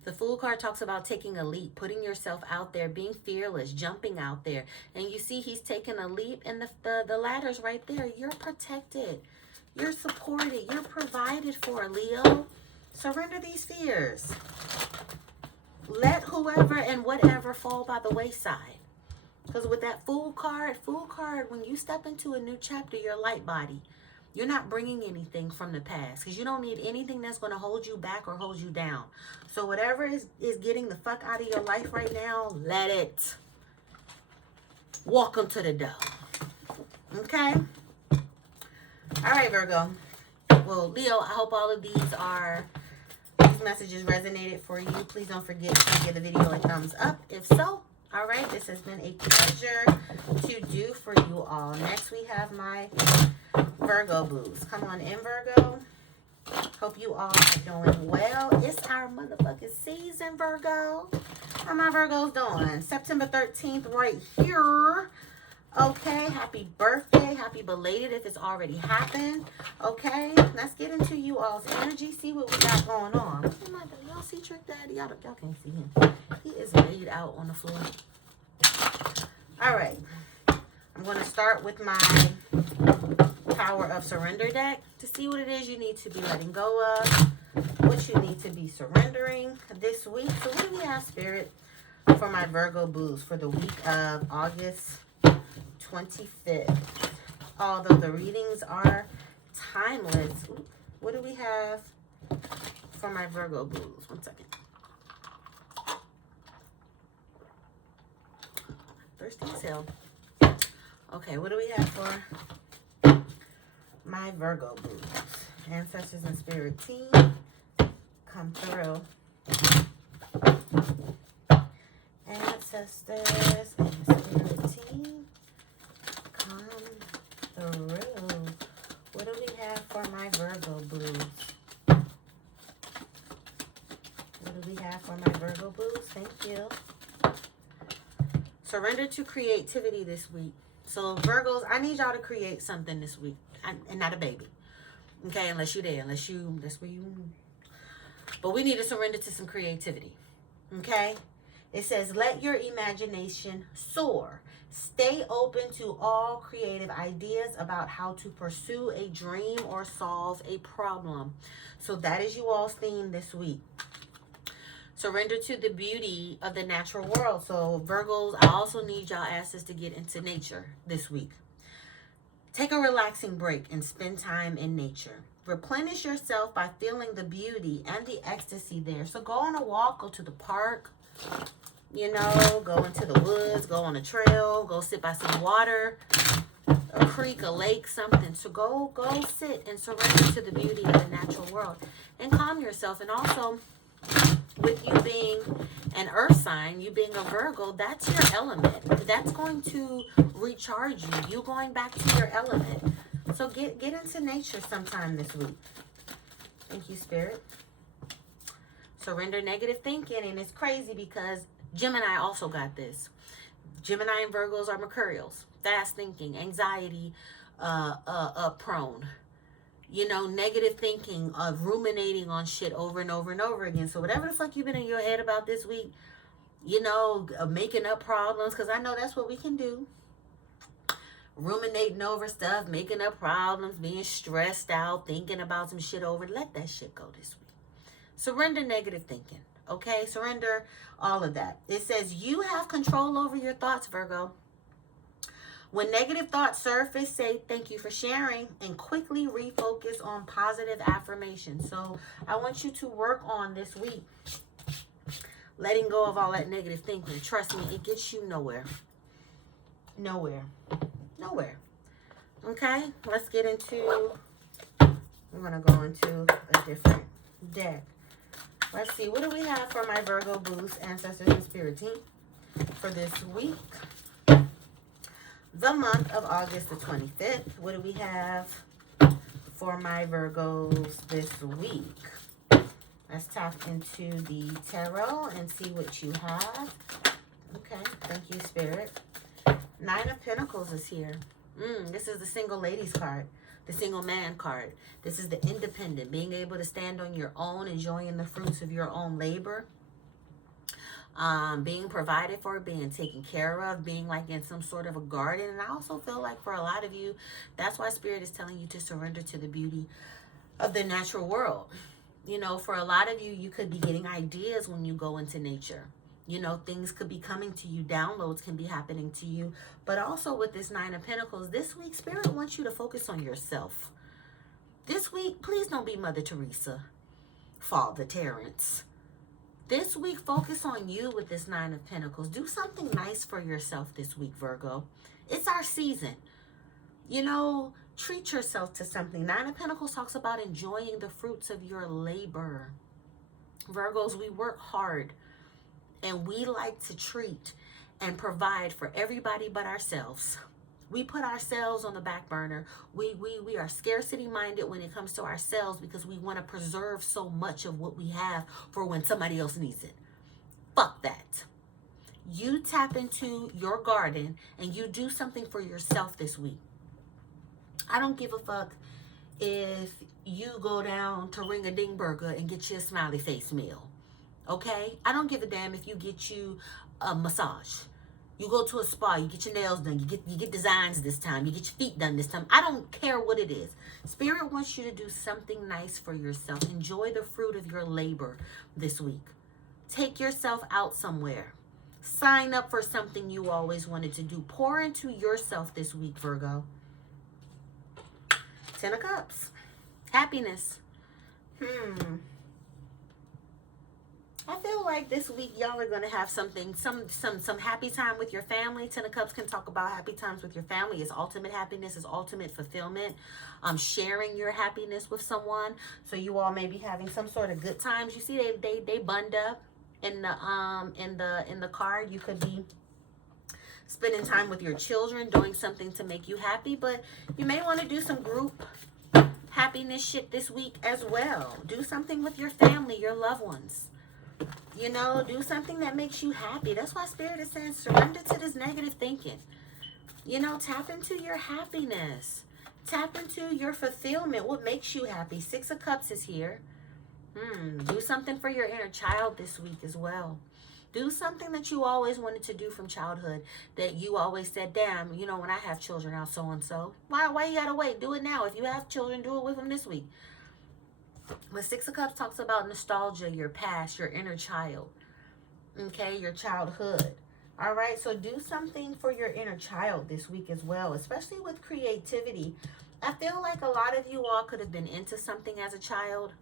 The Fool card talks about taking a leap, putting yourself out there, being fearless, jumping out there. And you see he's taking a leap, and the ladder's right there. You're protected. You're supported. You're provided for, Leo. Surrender these fears. Let whoever and whatever fall by the wayside. Because with that Fool card, when you step into a new chapter, you're light body. You're not bringing anything from the past because you don't need anything that's going to hold you back or hold you down. So whatever is getting the fuck out of your life right now, let it. Welcome to the dough. Okay? All right, Virgo. Well, Leo, I hope all of these messages resonated for you. Please don't forget to give the video a thumbs up if so. All right, this has been a pleasure to do for you all. Next, we have my Virgo booze. Come on in, Virgo. Hope you all are doing well. It's our motherfucking season, Virgo. How my Virgos doing? September 13th right here. Okay, happy birthday. Happy belated if it's already happened. Okay, let's get into you all's energy. See what we got going on. Y'all see Trick Daddy? Y'all can't see him. He is laid out on the floor. All right. I'm going to start with my Power of Surrender deck to see what it is you need to be letting go of, what you need to be surrendering this week. So what do we have, Spirit, for my Virgo booze for the week of August 25th? Although the readings are timeless. What do we have for my Virgo booze? One second. Thirsty as hell. Okay, what do we have for my Virgo booze? Ancestors and Spirit team, come through. Ancestors and Spirit team, come through. What do we have for my Virgo booze? What do we have for my Virgo booze? Thank you. Surrender to creativity this week. So Virgos, I need y'all to create something this week, and not a baby. Okay, unless you're there, that's where you. But we need to surrender to some creativity. Okay, It says, let your imagination soar. Stay open to all creative ideas about how to pursue a dream or solve a problem. So that is you all's theme this week. Surrender to the beauty of the natural world. So Virgos, I also need y'all asses to get into nature this week. Take a relaxing break and spend time in nature. Replenish yourself by feeling the beauty and the ecstasy there. So go on a walk, go to the park, you know, go into the woods, go on a trail, go sit by some water, a creek, a lake, something. So go sit and surrender to the beauty of the natural world and calm yourself. And also, with you being an earth sign, you being a Virgo, that's your element. That's going to recharge you. You going back to your element. So get into nature sometime this week. Thank you, Spirit. Surrender negative thinking. And it's crazy because Gemini also got this. Gemini and Virgos are Mercurials. Fast thinking, anxiety prone. You know, negative thinking, of ruminating on shit over and over and over again. So whatever the fuck you've been in your head about this week, you know, making up problems, because I know that's what we can do. Ruminating over stuff, making up problems, being stressed out, thinking about some shit over. Let that shit go this week. Surrender negative thinking, okay? Surrender all of that. It says you have control over your thoughts, Virgo. When negative thoughts surface, say thank you for sharing and quickly refocus on positive affirmations. So I want you to work on this week letting go of all that negative thinking. Trust me, it gets you nowhere. Nowhere. Okay, let's get into, I'm going to go into a different deck. Let's see, what do we have for my Virgo boost, ancestors, and spirit team for this week? The month of August the 25th. What do we have for my Virgos this week? Let's tap into the tarot and see what you have. Okay, thank you, Spirit. Nine of Pentacles is here. This is the single ladies card, the single man card. This is the independent, being able to stand on your own, enjoying the fruits of your own labor. Being provided for, being taken care of, being like in some sort of a garden. And I also feel like for a lot of you, that's why Spirit is telling you to surrender to the beauty of the natural world. You know, for a lot of you, you could be getting ideas when you go into nature. You know, things could be coming to you. Downloads can be happening to you. But also with this Nine of Pentacles, this week, Spirit wants you to focus on yourself. This week, please don't be Mother Teresa, Father Terrence. This week, focus on you with this Nine of Pentacles. Do something nice for yourself this week, Virgo. It's our season. You know, treat yourself to something. Nine of Pentacles talks about enjoying the fruits of your labor. Virgos, we work hard. And we like to treat and provide for everybody but ourselves. We put ourselves on the back burner. We are scarcity minded when it comes to ourselves because we want to preserve so much of what we have for when somebody else needs it. Fuck that. You tap into your garden and you do something for yourself this week. I don't give a fuck if you go down to Ring-a-Ding-Burger and get you a smiley face meal. Okay? I don't give a damn if you get you a massage. You go to a spa, you get your nails done, you get designs this time, you get your feet done this time. I don't care what it is. Spirit wants you to do something nice for yourself. Enjoy the fruit of your labor this week. Take yourself out somewhere. Sign up for something you always wanted to do. Pour into yourself this week, Virgo. Ten of Cups. Happiness. I feel like this week y'all are going to have something, some happy time with your family. Ten of Cups can talk about happy times with your family. It's ultimate happiness, it's ultimate fulfillment. Sharing your happiness with someone. So you all may be having some sort of good times. You see they bund up in the card. You could be spending time with your children, doing something to make you happy, but you may want to do some group happiness shit this week as well. Do something with your family, your loved ones. You know, do something that makes you happy. That's why Spirit is saying surrender to this negative thinking. You know, tap into your happiness. Tap into your fulfillment. What makes you happy? Six of Cups is here. Do something for your inner child this week as well. Do something that you always wanted to do from childhood, that you always said, damn, you know, when I have children, I'll so-and-so. Why you gotta wait? Do it now. If you have children, do it with them this week. The Six of Cups talks about nostalgia, your past, your inner child. Okay, your childhood. All right, so do something for your inner child this week as well, especially with creativity. I feel like a lot of you all could have been into something as a child.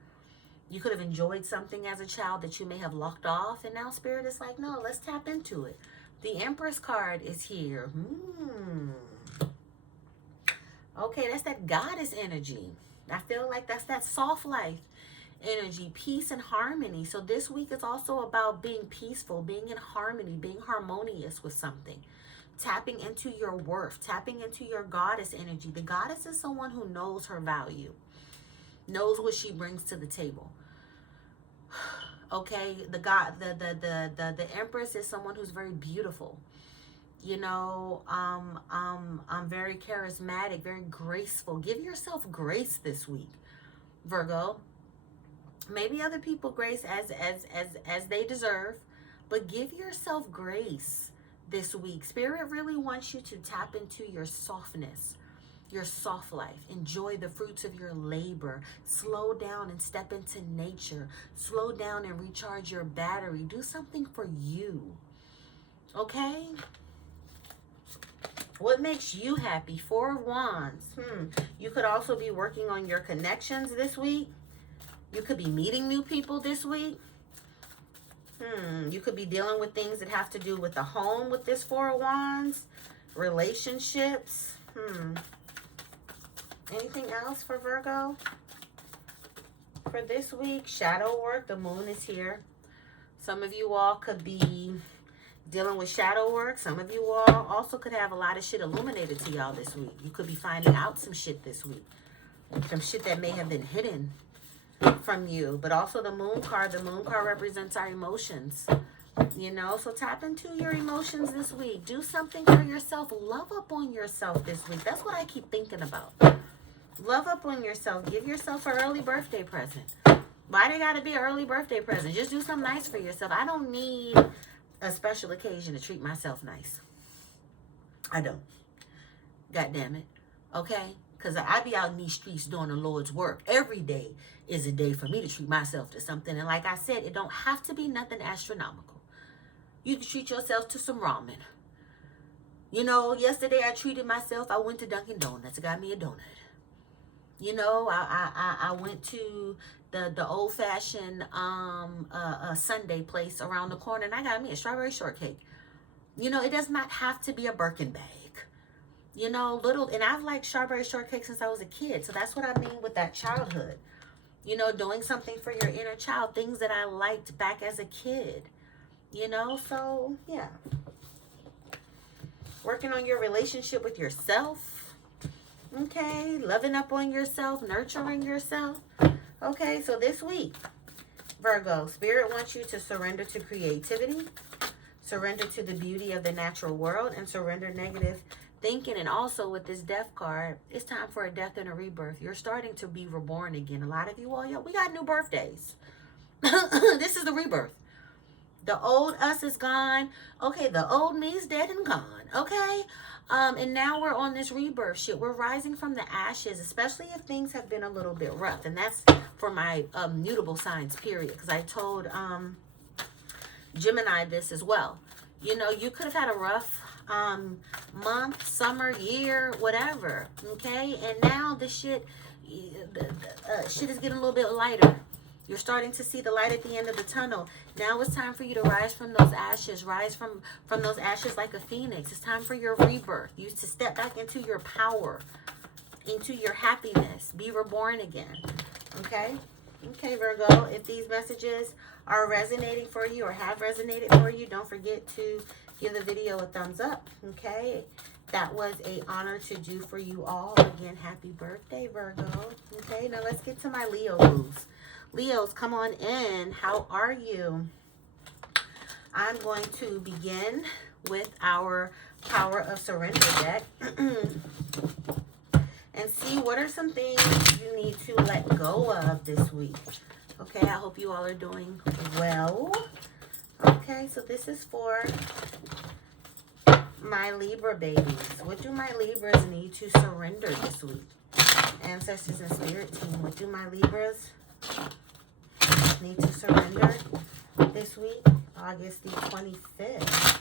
You could have enjoyed something as a child that you may have locked off, and now Spirit is like, no, let's tap into it. The Empress card is here. Okay, that's that goddess energy. I feel like that's that soft life energy, peace and harmony. So this week is also about being peaceful, being in harmony, being harmonious with something. Tapping into your worth, tapping into your goddess energy. The goddess is someone who knows her value, knows what she brings to the table. Okay, the Empress is someone who's very beautiful. You know, I'm very charismatic, very graceful. Give yourself grace this week, Virgo. Maybe other people grace as they deserve, but give yourself grace this week. Spirit really wants you to tap into your softness, your soft life. Enjoy the fruits of your labor. Slow down and step into nature. Slow down and recharge your battery. Do something for you. Okay? What makes you happy? Four of Wands. You could also be working on your connections this week. You could be meeting new people this week. You could be dealing with things that have to do with the home with this Four of Wands. Relationships. Anything else for Virgo? For this week, shadow work. The moon is here. Some of you all could be dealing with shadow work. Some of you all also could have a lot of shit illuminated to y'all this week. You could be finding out some shit this week. Some shit that may have been hidden from you. But also the moon card. The moon card represents our emotions. You know, so tap into your emotions this week. Do something for yourself. Love up on yourself this week. That's what I keep thinking about. Love up on yourself. Give yourself an early birthday present. Why they gotta be an early birthday present? Just do something nice for yourself. I don't need a special occasion to treat myself nice. I don't. God damn it. Okay? Because I be out in these streets doing the Lord's work. Every day is a day for me to treat myself to something. And like I said, it don't have to be nothing astronomical. You can treat yourself to some ramen. You know, yesterday I treated myself. I went to Dunkin' Donuts. I got me a donut. You know, I went to the old-fashioned Sunday place around the corner, and I got me a strawberry shortcake. You know, it does not have to be a Birkin bag. You know, and I've liked strawberry shortcake since I was a kid, so that's what I mean with that childhood. You know, doing something for your inner child, things that I liked back as a kid. You know, so, yeah. Working on your relationship with yourself. Okay, loving up on yourself, nurturing yourself. Okay, so this week, Virgo, Spirit wants you to surrender to creativity, surrender to the beauty of the natural world, and surrender negative thinking. And also with this death card, it's time for a death and a rebirth. You're starting to be reborn again. A lot of you all, we got new birthdays. This is the rebirth. The old us is gone. Okay, the old me is dead and gone. Okay? And now we're on this rebirth shit. We're rising from the ashes, especially if things have been a little bit rough. And that's for my mutable signs, period. Because I told Gemini this as well. You know, you could have had a rough month, summer, year, whatever. Okay? And now the shit is getting a little bit lighter. You're starting to see the light at the end of the tunnel. Now it's time for you to rise from those ashes. Rise from those ashes like a phoenix. It's time for your rebirth. You to step back into your power, into your happiness. Be reborn again. Okay? Okay, Virgo. If these messages are resonating for you or have resonated for you, don't forget to give the video a thumbs up. Okay? That was an honor to do for you all. Again, happy birthday, Virgo. Okay, now let's get to my Leo moves. Leos, come on in. How are you? I'm going to begin with our Power of Surrender deck and see what are some things you need to let go of this week. Okay, I hope you all are doing well. Okay, so this is for my Libra babies. What do my Libras need to surrender this week? Ancestors and spirit team, what do my Libras need to surrender this week? August the 25th.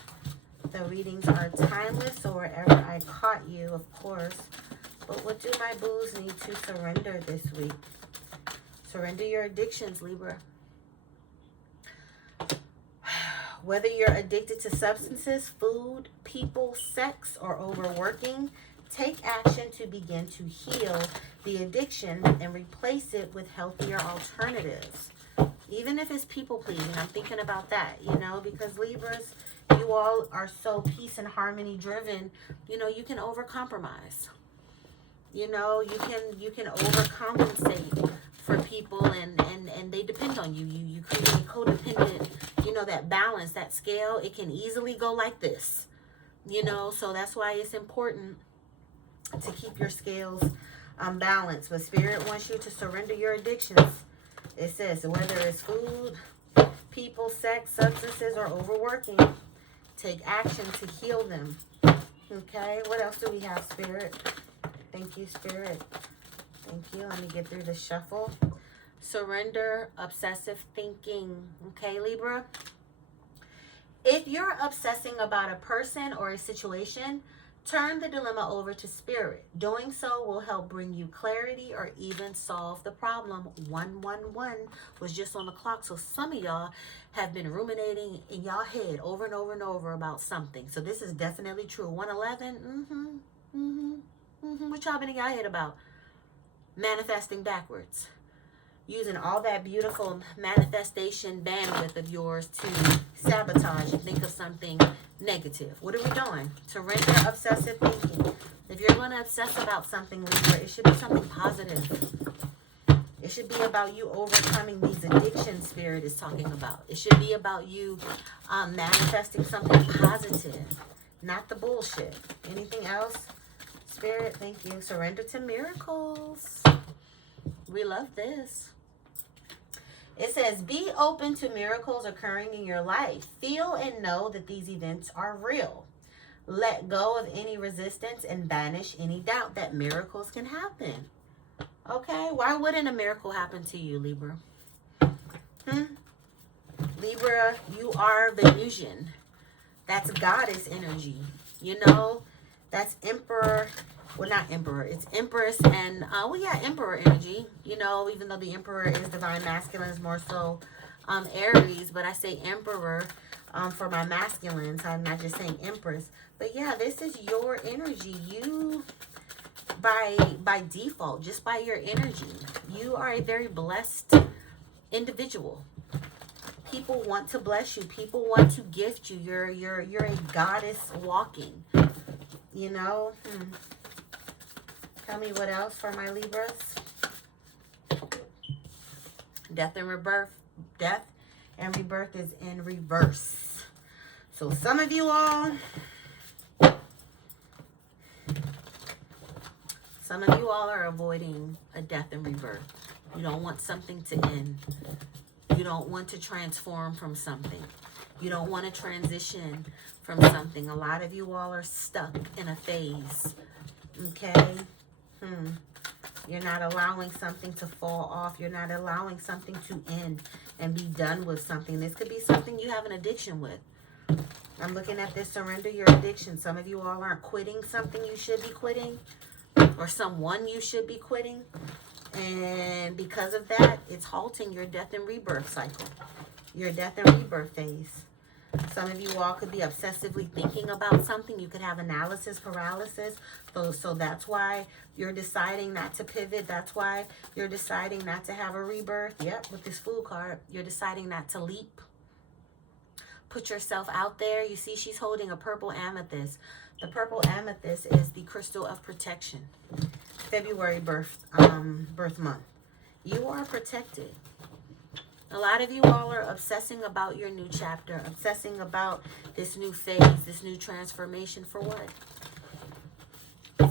The readings are timeless, so wherever I caught you, of course. But what do my boos need to surrender this week? Surrender your addictions, Libra. Whether you're addicted to substances, food, people, sex, or overworking, take action to begin to heal the addiction and replace it with healthier alternatives. Even if it's people pleasing, I'm thinking about that, you know, because Libras, you all are so peace and harmony driven, you know, you can overcompromise. You know, you can overcompensate for people and they depend on you. You create a codependent, you know, that balance, that scale, it can easily go like this. You know, so that's why it's important to keep your scales balanced. But Spirit wants you to surrender your addictions. It says whether it's food, people, sex, substances, or overworking, take action to heal them. Okay, what else do we have, Spirit? Thank you, Spirit. Thank you. Let me get through the shuffle. Surrender obsessive thinking. Okay, Libra? If you're obsessing about a person or a situation, turn the dilemma over to Spirit. Doing so will help bring you clarity or even solve the problem. 111 was just on the clock. So some of y'all have been ruminating in y'all head over and over and over about something. So this is definitely true. 111, what y'all been in y'all head about? Manifesting backwards. Using all that beautiful manifestation bandwidth of yours to sabotage and think of something negative. What are we doing? Surrender obsessive thinking. If you're going to obsess about something, Libra, it should be something positive. It should be about you overcoming these addictions Spirit is talking about. It should be about you manifesting something positive, not the bullshit. Anything else? Spirit, thank you. Surrender to miracles. We love this. It says, be open to miracles occurring in your life. Feel and know that these events are real. Let go of any resistance and banish any doubt that miracles can happen. Okay, why wouldn't a miracle happen to you, Libra? Libra, you are Venusian. That's goddess energy. You know, that's emperor. Well, not emperor. It's empress and, emperor energy. You know, even though the emperor is divine masculine, is more so Aries. But I say emperor for my masculines. I'm not just saying empress. But yeah, this is your energy. You, by default, just by your energy, you are a very blessed individual. People want to bless you. People want to gift you. You're a goddess walking. You know? Tell me what else for my Libras. Death and rebirth. Death and rebirth is in reverse. So some of you all are avoiding a death and rebirth. You don't want something to end. You don't want to transform from something. You don't want to transition from something. A lot of you all are stuck in a phase. Okay? You're not allowing something to fall off. You're not allowing something to end and be done with something. This could be something you have an addiction with. I'm looking at this, surrender your addiction. Some of you all aren't quitting something you should be quitting, or someone you should be quitting. And because of that, it's halting your death and rebirth cycle, your death and rebirth phase. Some of you all could be obsessively thinking about something. You could have analysis paralysis. So that's why you're deciding not to pivot. That's why you're deciding not to have a rebirth. Yep, with this Fool card, you're deciding not to leap. Put yourself out there. You see, she's holding a purple amethyst. The purple amethyst is the crystal of protection. February birth month. You are protected. A lot of you all are obsessing about your new chapter, obsessing about this new phase, this new transformation. For what?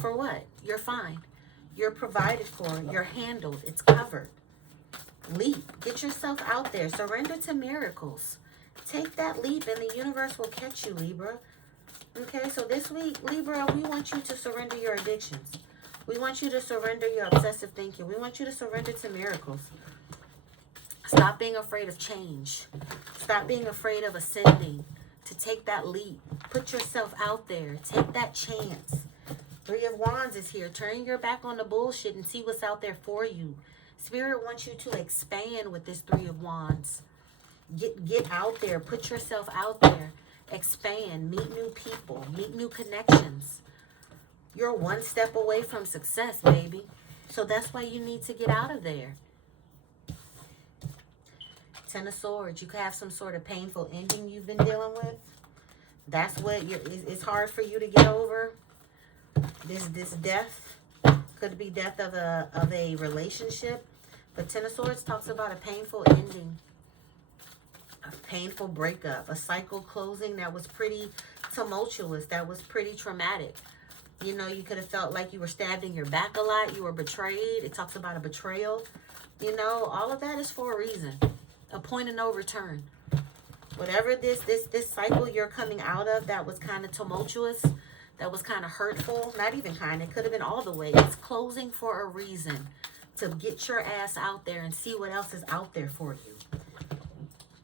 For what? You're fine. You're provided for. You're handled. It's covered. Leap. Get yourself out there. Surrender to miracles. Take that leap and the universe will catch you, Libra. Okay, so this week, Libra, we want you to surrender your addictions. We want you to surrender your obsessive thinking. We want you to surrender to miracles. Stop being afraid of change. Stop being afraid of ascending. To take that leap. Put yourself out there. Take that chance. 3 of Wands is here. Turn your back on the bullshit and see what's out there for you. Spirit wants you to expand with this 3 of Wands. Get out there. Put yourself out there. Expand. Meet new people. Meet new connections. You're 1 step away from success, baby. So that's why you need to get out of there. 10 of Swords. You could have some sort of painful ending you've been dealing with. That's what it's hard for you to get over. This death could be death of a relationship. But 10 of Swords talks about a painful ending. A painful breakup. A cycle closing that was pretty tumultuous. That was pretty traumatic. You know, you could have felt like you were stabbed in your back a lot. You were betrayed. It talks about a betrayal. You know, all of that is for a reason. A point of no return. Whatever this cycle you're coming out of that was kind of tumultuous, that was kind of hurtful, not even kind, it could have been all the way. It's closing for a reason. To get your ass out there and see what else is out there for you.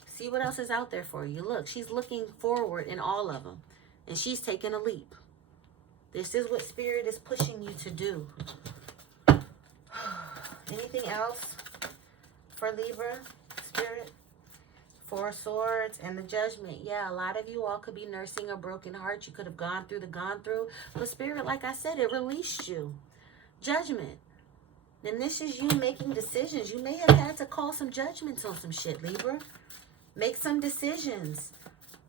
See what else is out there for you. Look, she's looking forward in all of them. And she's taking a leap. This is what Spirit is pushing you to do. Anything else for Libra, Spirit? 4 of Swords and the Judgment. Yeah, a lot of you all could be nursing a broken heart. You could have gone through. But Spirit, like I said, it released you. Judgment. And this is you making decisions. You may have had to call some judgments on some shit, Libra. Make some decisions.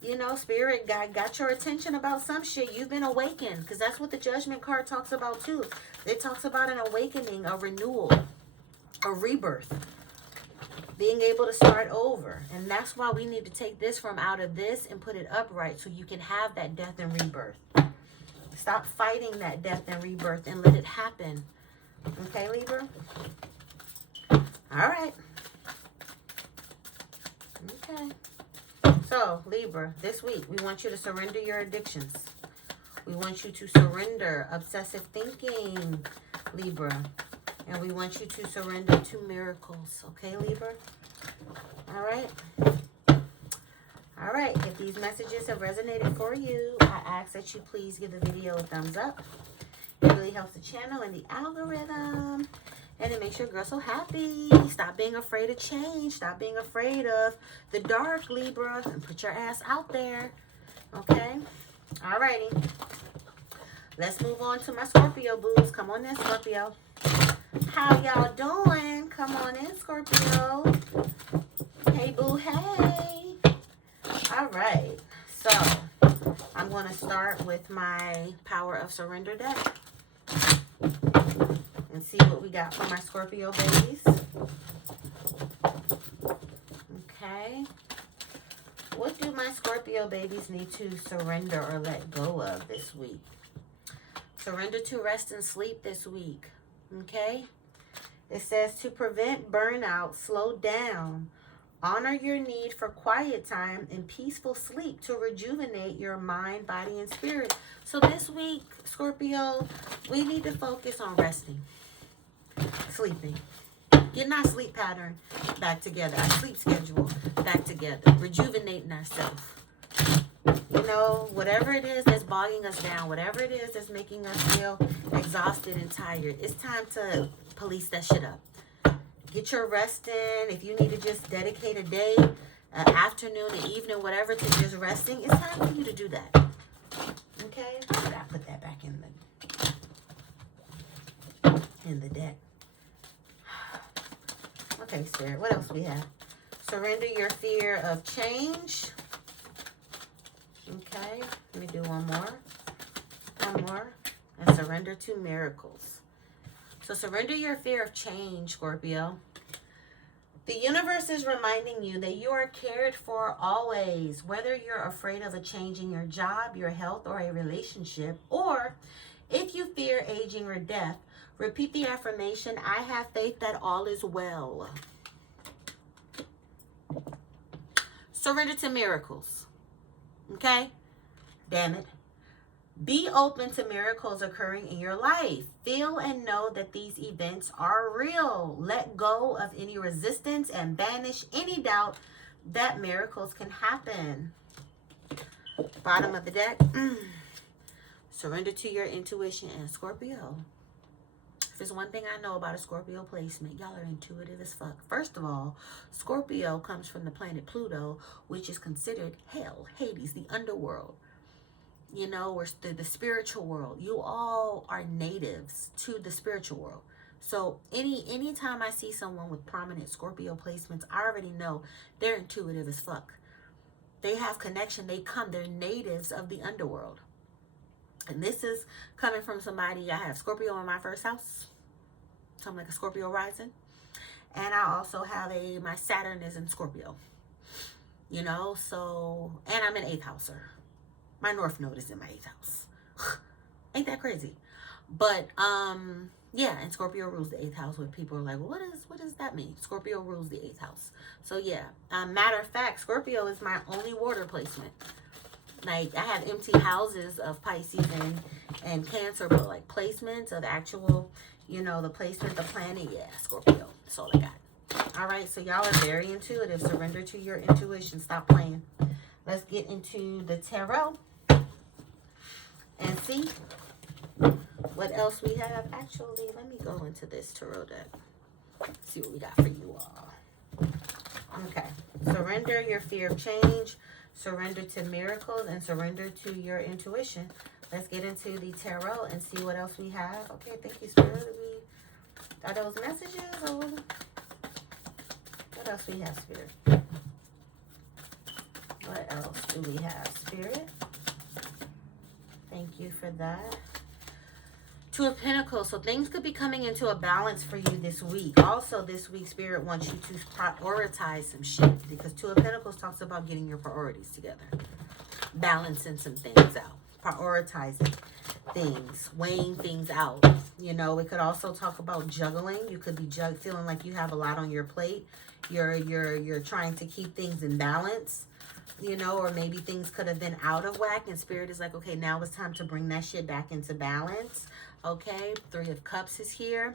You know, Spirit got your attention about some shit. You've been awakened. Because that's what the Judgment card talks about too. It talks about an awakening, a renewal, a rebirth. Being able to start over. And that's why we need to take this from out of this and put it upright so you can have that death and rebirth. Stop fighting that death and rebirth and let it happen. Okay, Libra? All right. Okay. So, Libra, this week, we want you to surrender your addictions. We want you to surrender obsessive thinking, Libra. And we want you to surrender to miracles. Okay, Libra? All right. All right. If these messages have resonated for you, I ask that you please give the video a thumbs up. It really helps the channel and the algorithm. And it makes your girl so happy. Stop being afraid of change. Stop being afraid of the dark, Libra. And put your ass out there. Okay? All righty. Let's move on to my Scorpio boos. Come on in, Scorpio. How y'all doing? Come on in, Scorpio. Hey, boo, hey. All right. So, I'm going to start with my Power of Surrender deck. And see what we got for my Scorpio babies. Okay. What do my Scorpio babies need to surrender or let go of this week? Surrender to rest and sleep this week. Okay. It says to prevent burnout, slow down. Honor your need for quiet time and peaceful sleep to rejuvenate your mind, body, and spirit. So this week, Scorpio, we need to focus on resting, sleeping, getting our sleep pattern back together, our sleep schedule back together, rejuvenating ourselves. You know, whatever it is that's bogging us down, whatever it is that's making us feel exhausted and tired, it's time to police that shit up. Get your rest in. If you need to just dedicate a day, afternoon, an evening, whatever, to just resting, it's time for you to do that. Okay? I gotta put that back in the deck. Okay, Spirit. What else we have? Surrender your fear of change. Okay. Let me do one more. One more. And surrender to miracles. So surrender your fear of change, Scorpio. The universe is reminding you that you are cared for always, whether you're afraid of a change in your job, your health, or a relationship, or if you fear aging or death, repeat the affirmation, I have faith that all is well. Surrender to miracles. Okay? Damn it. Be open to miracles occurring in your life. Feel and know that these events are real. Let go of any resistance and banish any doubt that miracles can happen. Bottom of the deck. Surrender to your intuition. And Scorpio, if there's one thing I know about a Scorpio placement, y'all are intuitive as fuck. First of all, Scorpio comes from the planet Pluto, which is considered hell, Hades, the underworld. You know, or the spiritual world. You all are natives to the spiritual world. So anytime I see someone with prominent Scorpio placements, I already know they're intuitive as fuck. They have connection. They're natives of the underworld. And this is coming from somebody. I have Scorpio in my first house. So I'm like a Scorpio rising. And I also have my Saturn is in Scorpio. You know, so, and I'm an 8th houser. My North Node is in my 8th house. Ain't that crazy? But, yeah, and Scorpio rules the 8th house, where people are like, well, what does that mean? Scorpio rules the 8th house. So, yeah. Matter of fact, Scorpio is my only water placement. Like, I have empty houses of Pisces and Cancer, but, like, placements of actual, you know, the placement, the planet, yeah, Scorpio. That's all I got. All right, so y'all are very intuitive. Surrender to your intuition. Stop playing. Let's get into the tarot and see what else we have. Actually, let me go into this tarot deck. See what we got for you all. Okay. Surrender your fear of change. Surrender to miracles. And surrender to your intuition. Let's get into the tarot and see what else we have. Okay, thank you, Spirit. Are those messages? Or what else we have, Spirit? What else do we have, Spirit? Thank you for that. Two of Pentacles. So things could be coming into a balance for you this week. Also, this week, Spirit wants you to prioritize some shit. Because Two of Pentacles talks about getting your priorities together. Balancing some things out. Prioritizing things. Weighing things out. You know, it could also talk about juggling. You could be feeling like you have a lot on your plate. You're trying to keep things in balance. You know, or maybe things could have been out of whack, and Spirit is like, okay, now it's time to bring that shit back into balance. Okay, Three of Cups is here.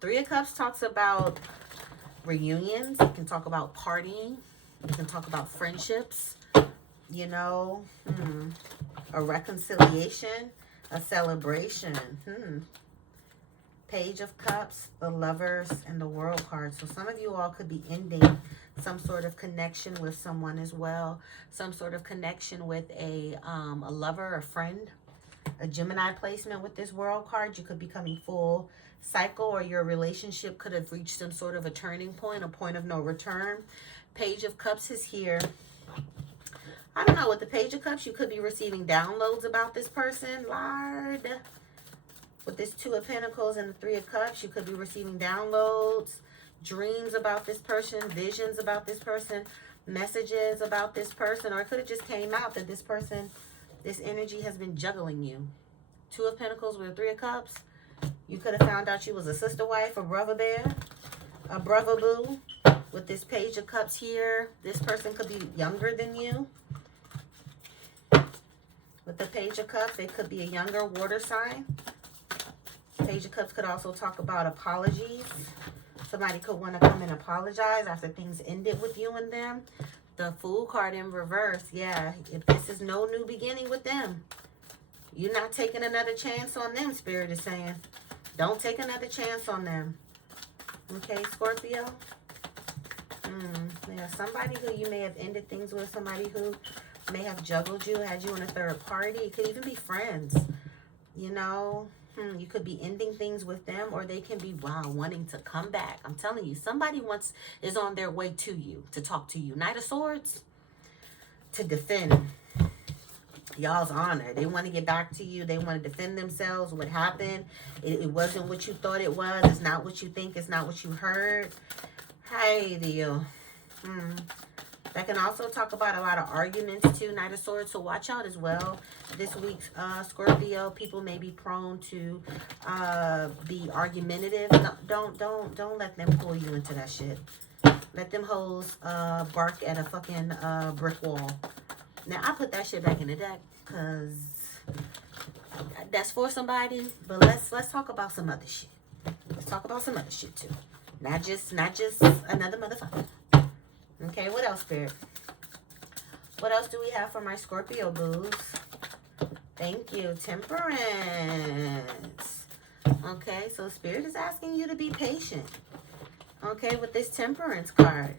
Three of Cups talks about reunions. It can talk about partying. It can talk about friendships. You know, a reconciliation, a celebration. Page of Cups, the Lovers, and the World card. So some of you all could be ending some sort of connection with someone as well. Some sort of connection with a lover, a friend. A Gemini placement with this World card. You could be coming full cycle, or your relationship could have reached some sort of a turning point, a point of no return. Page of Cups is here. I don't know, with the Page of Cups, you could be receiving downloads about this person. Lord. With this Two of Pentacles and the Three of Cups, you could be receiving downloads, dreams about this person, visions about this person, messages about this person, or it could have just came out that this person, this energy has been juggling you. Two of Pentacles with a Three of Cups. You could have found out you was a sister wife, a brother bear, a brother boo. With this Page of Cups here, this person could be younger than you. With the Page of Cups, it could be a younger water sign. Page of Cups could also talk about apologies. Somebody could want to come and apologize after things ended with you and them. The Fool card in reverse. Yeah, if this is no new beginning with them. You're not taking another chance on them, Spirit is saying. Don't take another chance on them. Okay, Scorpio. Yeah, somebody who you may have ended things with. Somebody who may have juggled you, had you in a third party. It could even be friends. You know, you could be ending things with them, or they can be, wanting to come back. I'm telling you, somebody is on their way to you, to talk to you. Knight of Swords, to defend y'all's honor. They want to get back to you. They want to defend themselves. What happened? It wasn't what you thought it was. It's not what you think. It's not what you heard. Hey, deal. That can also talk about a lot of arguments too, Knight of Swords. So watch out as well. This week's Scorpio, people may be prone to be argumentative. Don't let them pull you into that shit. Let them hoes bark at a fucking brick wall. Now, I put that shit back in the deck because that's for somebody. But let's talk about some other shit. Let's talk about some other shit, too. Not just another motherfucker. Okay, what else, Spirit? What else do we have for my Scorpio boos? Thank you. Temperance. Okay, so Spirit is asking you to be patient. Okay, with this Temperance card.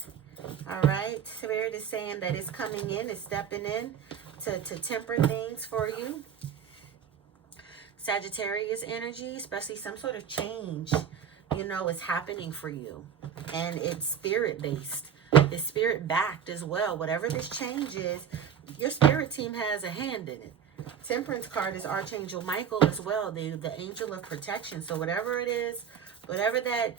All right, Spirit is saying that it's coming in, it's stepping in to temper things for you. Sagittarius energy, especially some sort of change, you know, is happening for you. And it's spirit-based. It's spirit-backed as well. Whatever this change is, your spirit team has a hand in it. Temperance card is Archangel Michael as well, the angel of protection. So whatever it is, whatever that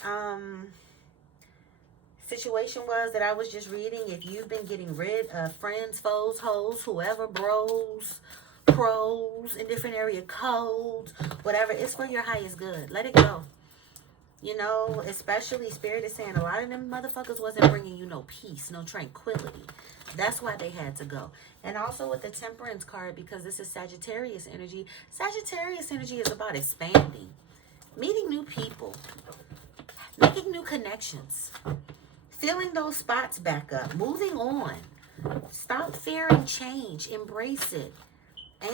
situation was that I was just reading, if you've been getting rid of friends, foes, hoes, whoever, bros, pros, in different area codes, whatever, it's for your highest good. Let it go. You know, especially Spirit is saying a lot of them motherfuckers wasn't bringing you no peace, no tranquility. That's why they had to go. And also with the Temperance card, because this is Sagittarius energy, Sagittarius energy is about expanding, meeting new people, making new connections, filling those spots back up, moving on. Stop fearing change, embrace it.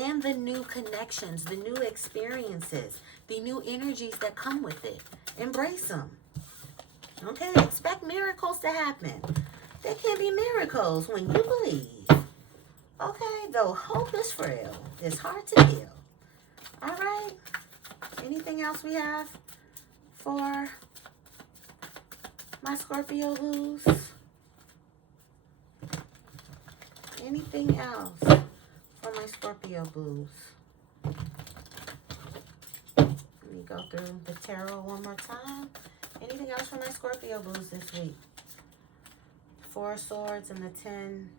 And the new connections, the new experiences, the new energies that come with it. Embrace them. Okay, expect miracles to happen. There can be miracles when you believe. Okay, though hope is frail, it's hard to heal. All right, anything else we have for my Scorpio boos? Anything else for my Scorpio boos? Let me go through the tarot one more time. Anything else for my Scorpio boos this week? 4 of Swords and the 10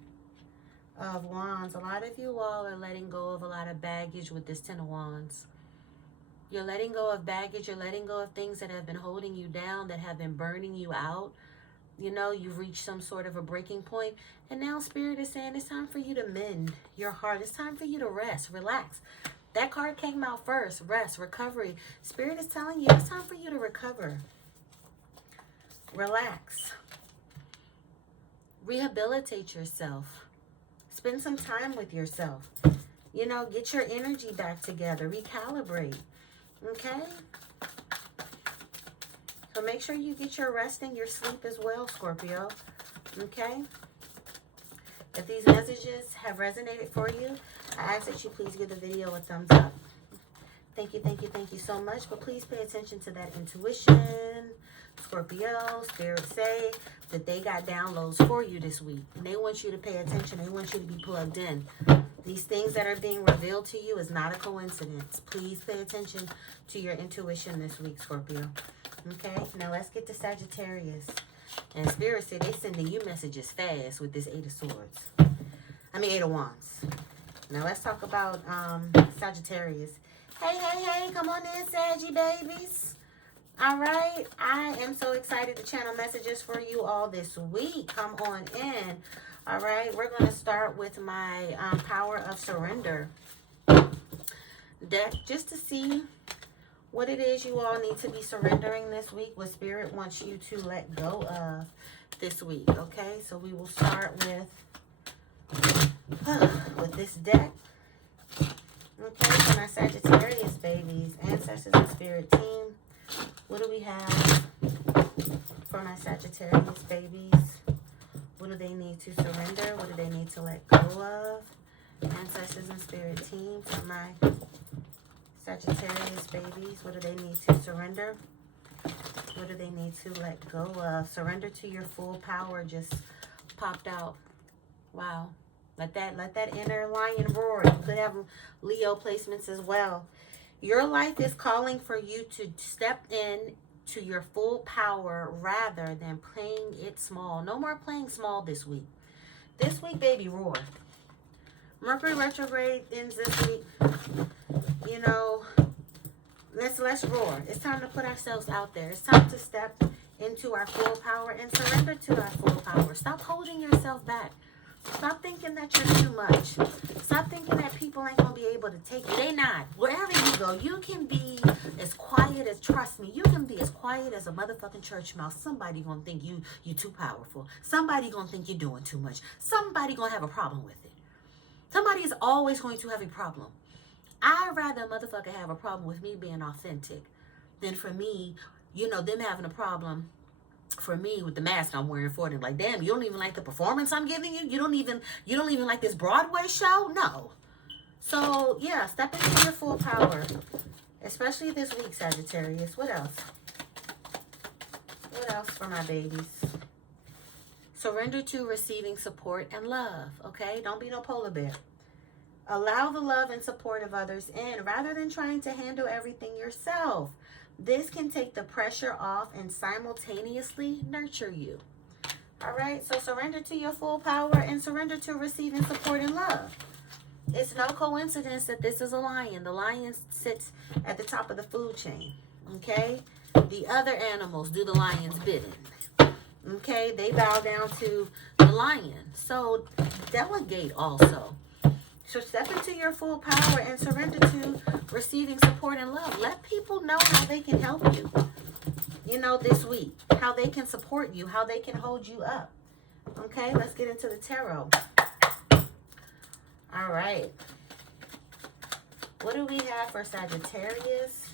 of Wands. A lot of you all are letting go of a lot of baggage with this 10 of Wands. You're letting go of baggage. You're letting go of things that have been holding you down, that have been burning you out. You know, you've reached some sort of a breaking point. And now Spirit is saying it's time for you to mend your heart. It's time for you to rest, relax. That card came out first. Rest, recovery. Spirit is telling you it's time for you to recover. Relax. Rehabilitate yourself. Spend some time with yourself. You know, get your energy back together. Recalibrate. Okay? So make sure you get your rest and your sleep as well, Scorpio. Okay? If these messages have resonated for you, I ask that you please give the video a thumbs up. Thank you, thank you, thank you so much. But please pay attention to that intuition. Scorpio, Spirit say that they got downloads for you this week. And they want you to pay attention. They want you to be plugged in. These things that are being revealed to you is not a coincidence. Please pay attention to your intuition this week, Scorpio. Okay, now let's get to Sagittarius. And Spirit said they sending you messages fast with this 8 of Swords. I mean 8 of Wands. Now let's talk about Sagittarius. Hey, hey, hey, come on in, Saggy babies. All right, I am so excited to channel messages for you all this week. Come on in. All right, we're going to start with my Power of Surrender deck just to see what it is you all need to be surrendering this week, what Spirit wants you to let go of this week. Okay, so we will start with this deck. Okay, for my Sagittarius babies, ancestors and spirit team. What do we have for my Sagittarius babies? What do they need to surrender? What do they need to let go of? Ancestors and spirit team for my Sagittarius babies. What do they need to surrender? What do they need to let go of? Surrender to your full power just popped out. Wow. Let that inner lion roar. You could have Leo placements as well. Your life is calling for you to step in to your full power rather than playing it small. No more playing small this week. This week, baby, roar. Mercury retrograde ends this week. You know, let's roar. It's time to put ourselves out there. It's time to step into our full power and surrender to our full power. Stop holding yourself back. Stop thinking that you're too much. Stop thinking that people ain't going to be able to take you. They not. Wherever you go, you can be as quiet as, trust me, you can be as quiet as a motherfucking church mouse. Somebody going to think you too powerful. Somebody going to think you're doing too much. Somebody going to have a problem with it. Somebody is always going to have a problem. I'd rather a motherfucker have a problem with me being authentic than for me, them having a problem for me with the mask I'm wearing for them. Like, damn, you don't even like the performance I'm giving you? You don't even like this Broadway show? No. So, yeah, step into your full power. Especially this week, Sagittarius. What else? What else for my babies? Surrender to receiving support and love, okay? Don't be no polar bear. Allow the love and support of others in rather than trying to handle everything yourself. This can take the pressure off and simultaneously nurture you. All right, so surrender to your full power and surrender to receiving support and love. It's no coincidence that this is a lion. The lion sits at the top of the food chain, okay? The other animals do the lion's bidding, okay? They bow down to the lion. So delegate also. So step into your full power and surrender to receiving support and love. Let people know how they can help you, this week. How they can support you, how they can hold you up. Okay, let's get into the tarot. All right. What do we have for Sagittarius?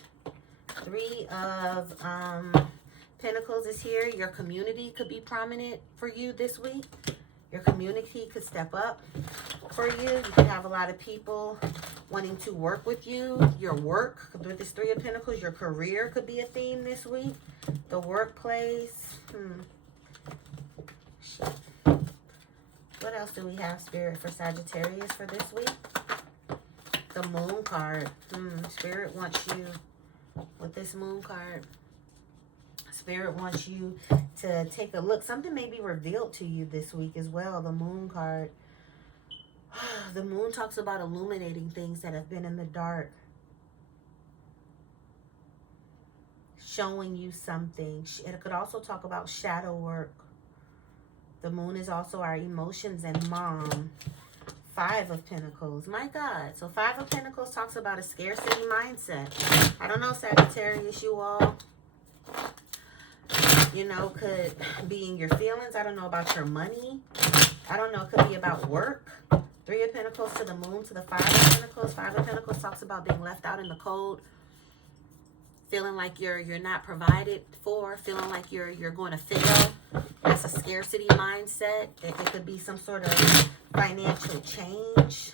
3 of Pentacles is here. Your community could be prominent for you this week. Your community could step up for you. You could have a lot of people wanting to work with you. Your work, with this 3 of Pentacles, your career could be a theme this week. The workplace. Shit. What else do we have, Spirit, for Sagittarius for this week? The Moon card. Spirit wants you, with this Moon card, Spirit wants you to take a look. Something may be revealed to you this week as well. The Moon card. The Moon talks about illuminating things that have been in the dark. Showing you something. It could also talk about shadow work. The Moon is also our emotions and mom. 5 of Pentacles. My God. So 5 of Pentacles talks about a scarcity mindset. I don't know, Sagittarius, you all, could be in your feelings. I don't know about your money. I don't know. It could be about work. 3 of Pentacles to the Moon to the 5 of Pentacles. 5 of Pentacles talks about being left out in the cold. Feeling like you're not provided for. Feeling like you're going to fail. That's a scarcity mindset. It could be some sort of financial change.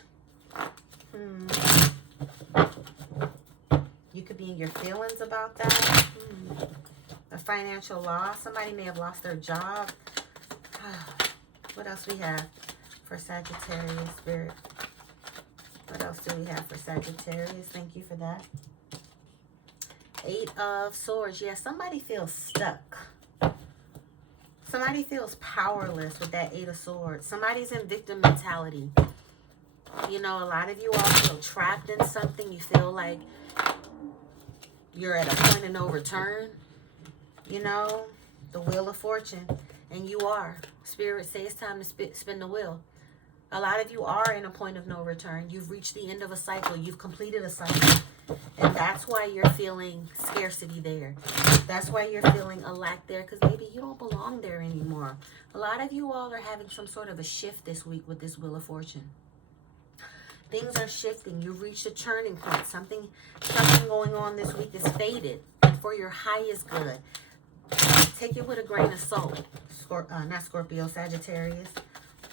You could be in your feelings about that. A financial loss. Somebody may have lost their job. What else we have for Sagittarius, Spirit? What else do we have for Sagittarius? Thank you for that. 8 of Swords. Yeah, somebody feels stuck. Somebody feels powerless with that 8 of Swords. Somebody's in victim mentality. A lot of you all feel trapped in something. You feel like you're at a point of no return. The Wheel of Fortune. And you are. Spirit says it's time to spin the wheel. A lot of you are in a point of no return. You've reached the end of a cycle. You've completed a cycle. And that's why you're feeling scarcity there. That's why you're feeling a lack there, because maybe you don't belong there anymore. A lot of you all are having some sort of a shift this week with this Wheel of Fortune. Things are shifting. You've reached a turning point. Something going on this week is faded and for your highest good. Take it with a grain of salt. Not Scorpio, Sagittarius.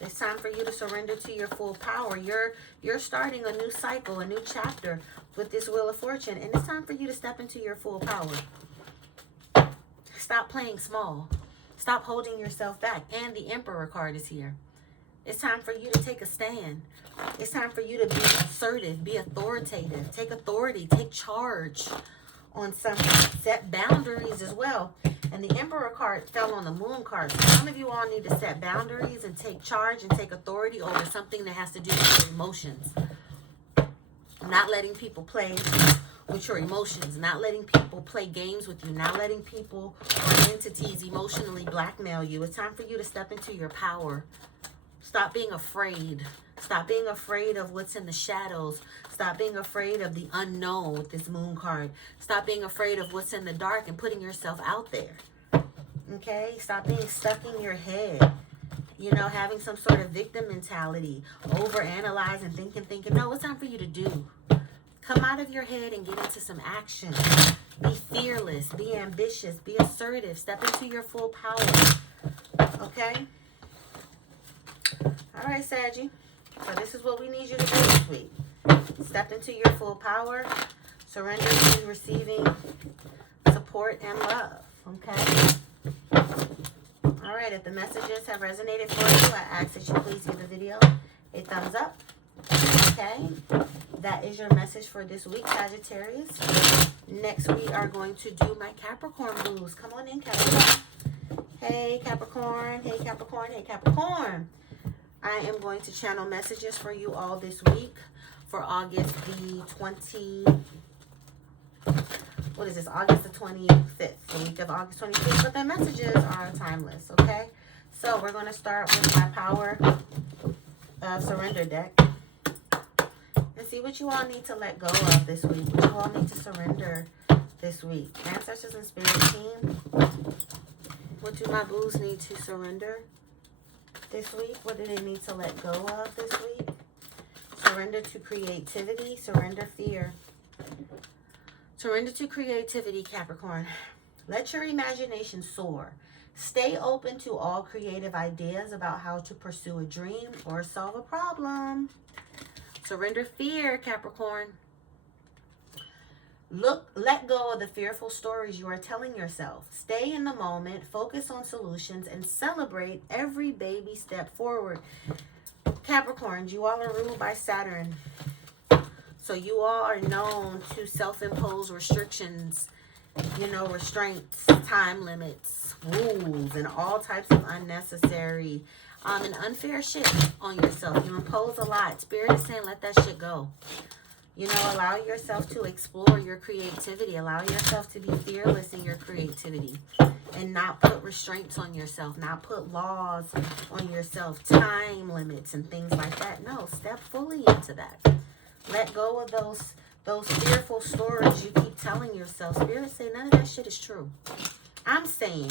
It's time for you to surrender to your full power. You're starting a new cycle, a new chapter with this Wheel of Fortune. And it's time for you to step into your full power. Stop playing small. Stop holding yourself back. And the Emperor card is here. It's time for you to take a stand. It's time for you to be assertive, be authoritative, take authority, take charge on something. Set boundaries as well. And the Emperor card fell on the Moon card. So some of you all need to set boundaries and take charge and take authority over something that has to do with your emotions. Not letting people play with your emotions, not letting people play games with you, not letting people or entities emotionally blackmail you. It's time for you to step into your power. Stop being afraid. Stop being afraid of what's in the shadows. Stop being afraid of the unknown with this moon card. Stop being afraid of what's in the dark and putting yourself out there. Okay? Stop being stuck in your head. You know, having some sort of victim mentality. Overanalyzing, thinking. No, it's time for you to do. Come out of your head and get into some action. Be fearless. Be ambitious. Be assertive. Step into your full power. Okay? All right, Saggy. So this is what we need you to do this week. Step into your full power. Surrender to receiving support and love. Okay? All right, if the messages have resonated for you, I ask that you please give the video a thumbs up. Okay? That is your message for this week, Sagittarius. Next, we are going to do my Capricorn blues. Come on in, Capricorn. Hey, Capricorn. Hey, Capricorn. Hey, Capricorn. I am going to channel messages for you all this week for August the 20th. What is this? August the 25th. The week of August 25th. But the messages are timeless, okay? So we're going to start with my Power of Surrender deck. And see what you all need to let go of this week. What you all need to surrender this week. Ancestors and Spirit Team. What do my blues need to surrender this week? What do they need to let go of this week? Surrender to creativity. Surrender fear. Surrender to creativity, Capricorn. Let your imagination soar. Stay open to all creative ideas about how to pursue a dream or solve a problem. Surrender fear, Capricorn. Let go of the fearful stories you are telling yourself. Stay in the moment, focus on solutions, and celebrate every baby step forward. Capricorns, you all are ruled by Saturn. So you all are known to self-impose restrictions, you know, restraints, time limits, rules, and all types of unnecessary and unfair shit on yourself. You impose a lot. Spirit is saying, let that shit go. You know, allow yourself to explore your creativity. Allow yourself to be fearless in your creativity and not put restraints on yourself, not put laws on yourself, time limits and things like that. No, step fully into that. Let go of those fearful stories you keep telling yourself. Spirit say none of that shit is true. I'm saying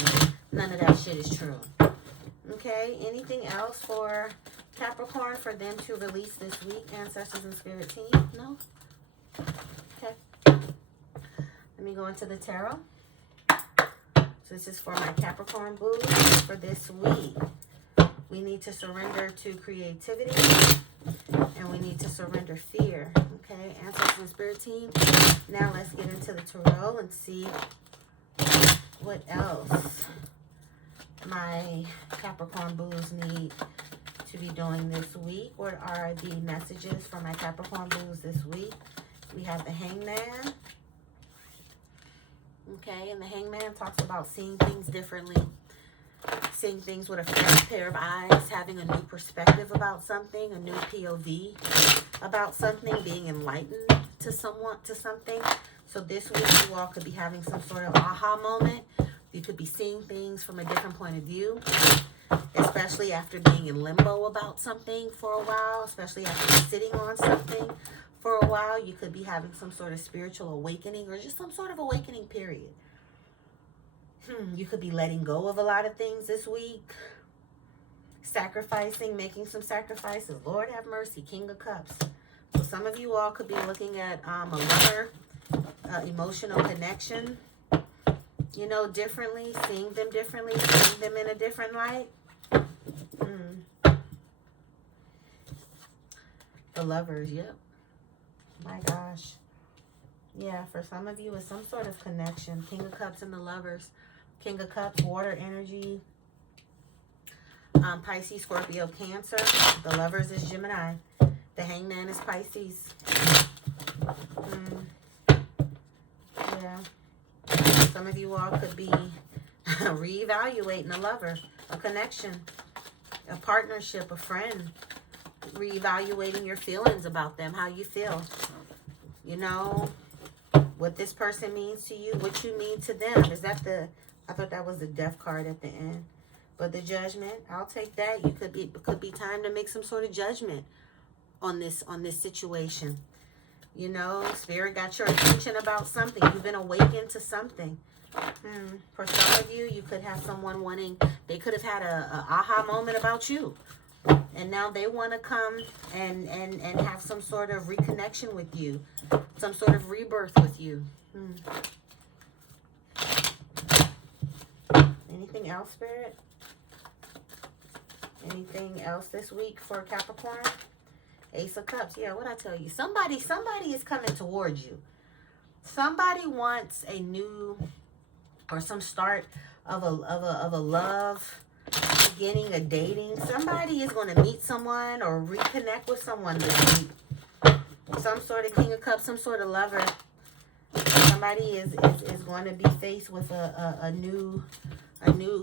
none of that shit is true. Okay, anything else for Capricorn for them to release this week, Ancestors and Spirit Team? No? Okay. Let me go into the tarot. So this is for my Capricorn blues for this week. We need to surrender to creativity. And we need to surrender fear. Okay, Ancestors and Spirit Team. Now let's get into the tarot and see what else my Capricorn blues need to be doing this week. What are the messages for my Capricorn blues this week? We have the Hangman. Okay, and the Hangman talks about seeing things differently. Seeing things with a fresh pair of eyes, having a new perspective about something, a new POV about something, being enlightened to something. So this week you all could be having some sort of aha moment. You could be seeing things from a different point of view, especially after being in limbo about something for a while, especially after sitting on something for a while. You could be having some sort of spiritual awakening or just some sort of awakening period. You could be letting go of a lot of things this week. Sacrificing, making some sacrifices. Lord have mercy, King of Cups. So some of you all could be looking at a lover, emotional connection, you know, differently, seeing them differently, seeing them in a different light. The Lovers, yep. My gosh. Yeah, for some of you, it's some sort of connection. King of Cups and the Lovers. King of Cups, water energy. Pisces, Scorpio, Cancer. The Lovers is Gemini. The Hangman is Pisces. Yeah. Some of you all could be reevaluating a lover, a connection, a partnership, a friend. Reevaluating your feelings about them, how you feel. You know, what this person means to you, what you mean to them. Is that the, I thought that was the death card at the end. But the judgment, I'll take that. You could be time to make some sort of judgment on this situation. You know, Spirit got your attention about something. You've been awakened to something. For some of you, you could have someone wanting, they could have had a aha moment about you. And now they want to come and have some sort of reconnection with you. Some sort of rebirth with you. Anything else, Spirit? Anything else this week for Capricorn? Ace of Cups. Yeah, what I tell you? Somebody is coming towards you. Somebody wants a new or some start of a love beginning, a dating. Somebody is going to meet someone or reconnect with someone this week. Some sort of King of Cups, some sort of lover. Somebody is going to be faced with a new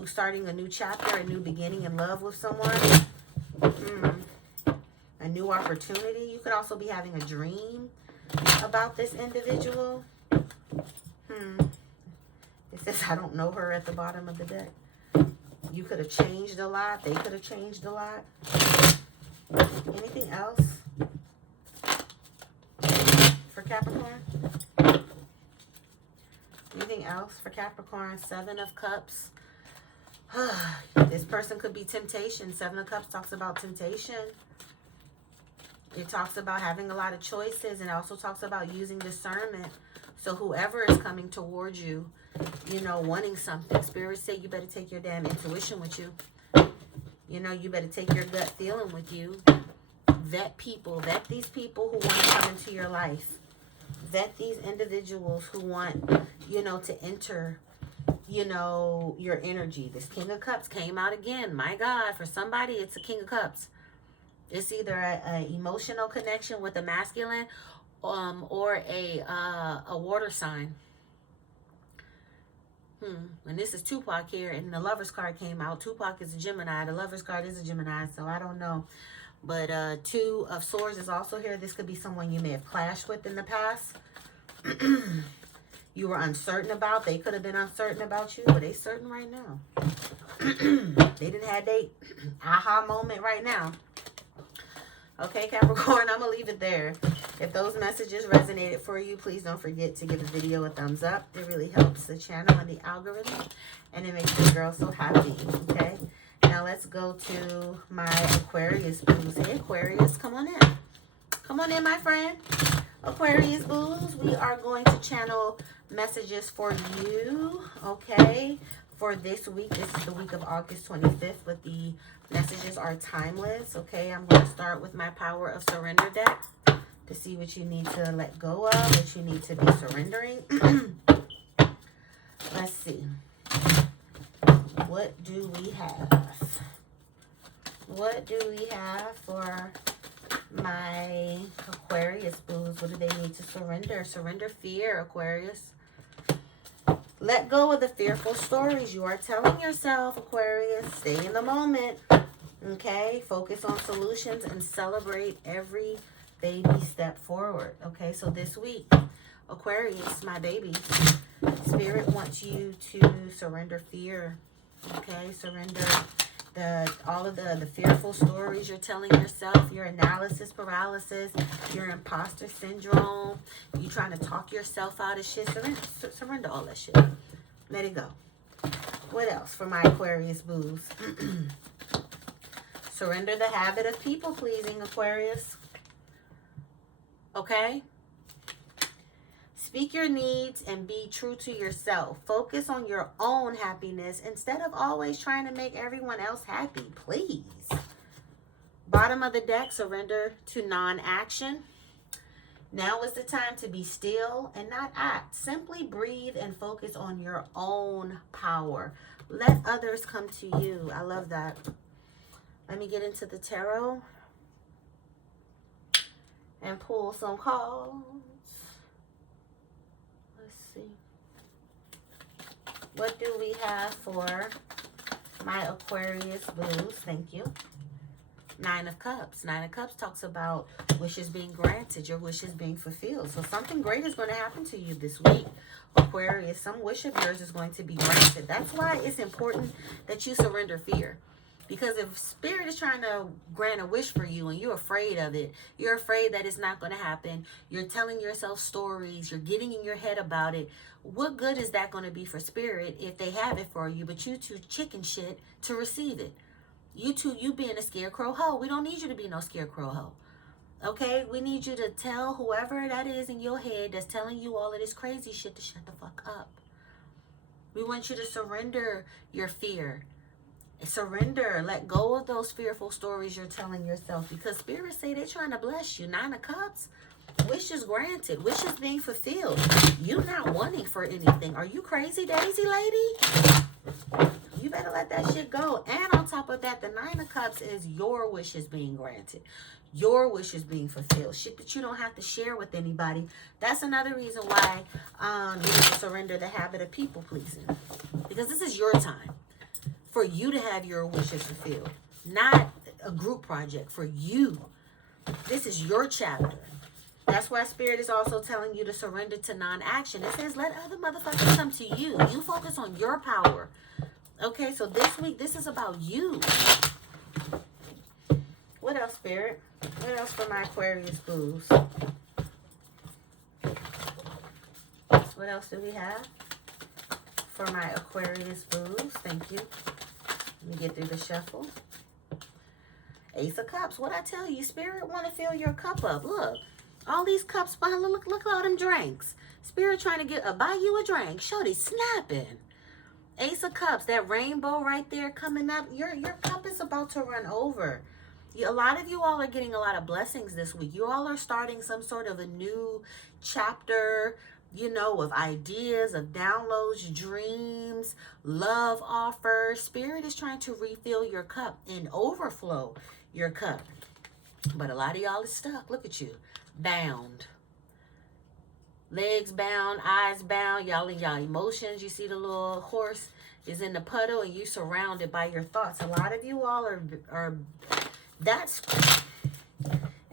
starting a new chapter, a new beginning in love with someone. A new opportunity. You could also be having a dream about this individual. It says, I don't know her at the bottom of the deck. You could have changed a lot. They could have changed a lot. Anything else for Capricorn? Anything else for Capricorn? Seven of Cups. This person could be temptation. Seven of Cups talks about temptation. It talks about having a lot of choices, and it also talks about using discernment. So whoever is coming towards you, you know, wanting something, Spirit say you better take your damn intuition with you. You know, you better take your gut feeling with you. Vet these people who want to come into your life. Vet these individuals who want, you know, to enter, you know, your energy. This King of Cups came out again. My God, for somebody, it's a King of Cups. It's either an emotional connection with a masculine or a water sign. And this is Tupac here, and the Lover's card came out. Tupac is a Gemini. The Lover's card is a Gemini, so I don't know. But Two of Swords is also here. This could be someone you may have clashed with in the past. You were uncertain about. They could have been uncertain about you, but they certain right now. They didn't have their aha moment right now. Okay, Capricorn, I'm going to leave it there. If those messages resonated for you, please don't forget to give the video a thumbs up. It really helps the channel and the algorithm, and it makes the girl so happy, okay? Now let's go to my Aquarius booze. Hey, Aquarius, come on in. Come on in, my friend. Aquarius booze, we are going to channel messages for you, okay? For this week, this is the week of August 25th, but the messages are timeless, okay? I'm going to start with my Power of Surrender deck to see what you need to let go of, what you need to be surrendering. Let's see. What do we have? What do we have for my Aquarius booze? What do they need to surrender? Surrender fear, Aquarius. Let go of the fearful stories you are telling yourself, Aquarius. Stay in the moment, okay? Focus on solutions and celebrate every baby step forward, okay? So this week, Aquarius, my babies, Spirit wants you to surrender fear, okay? Surrender all of the fearful stories you're telling yourself, your analysis paralysis, your imposter syndrome, you trying to talk yourself out of shit. Surrender all that shit. Let it go. What else for my Aquarius booze? Surrender the habit of people pleasing, Aquarius. Okay? Speak your needs and be true to yourself. Focus on your own happiness instead of always trying to make everyone else happy. Please. Bottom of the deck, surrender to non-action. Now is the time to be still and not act. Simply breathe and focus on your own power. Let others come to you. I love that. Let me get into the tarot and pull some cards. What do we have for my Aquarius booze? Thank you. Nine of Cups. Nine of Cups talks about wishes being granted, your wishes being fulfilled. So something great is going to happen to you this week, Aquarius. Some wish of yours is going to be granted. That's why it's important that you surrender fear. Because if Spirit is trying to grant a wish for you and you're afraid of it, you're afraid that it's not going to happen, you're telling yourself stories, you're getting in your head about it, what good is that going to be for Spirit if they have it for you, but you too chicken shit to receive it? You being a scarecrow hoe. We don't need you to be no scarecrow hoe. Okay? We need you to tell whoever that is in your head that's telling you all of this crazy shit to shut the fuck up. We want you to surrender your fear. Surrender. Let go of those fearful stories you're telling yourself, because spirits say they're trying to bless you. Nine of Cups. Wishes granted. Wishes being fulfilled. You not wanting for anything. Are you crazy, Daisy lady? You better let that shit go. And on top of that, the Nine of Cups is your wishes being granted. Your wishes being fulfilled. Shit that you don't have to share with anybody. That's another reason why you need to surrender the habit of people pleasing. Because this is your time for you to have your wishes fulfilled. Not a group project. For you. This is your chapter. That's why Spirit is also telling you to surrender to non-action. It says let other motherfuckers come to you. You focus on your power. Okay, so this week, this is about you. What else, Spirit? What else for my Aquarius booze? What else do we have for my Aquarius booze? Thank you. Let me get through the shuffle. Ace of Cups. What I tell you, Spirit want to fill your cup up. Look, all these cups behind. Look at all them drinks. Spirit trying to buy you a drink. Shorty snapping. Ace of Cups, that rainbow right there coming up. Your cup is about to run over. A lot of you all are getting a lot of blessings this week. You all are starting some sort of a new chapter, you know, of ideas, of downloads, dreams, love offers. Spirit is trying to refill your cup and overflow your cup. But a lot of y'all is stuck. Look at you. Bound. Legs bound, eyes bound, y'all in y'all emotions. You see the little horse is in the puddle and you surrounded by your thoughts. A lot of you all are that's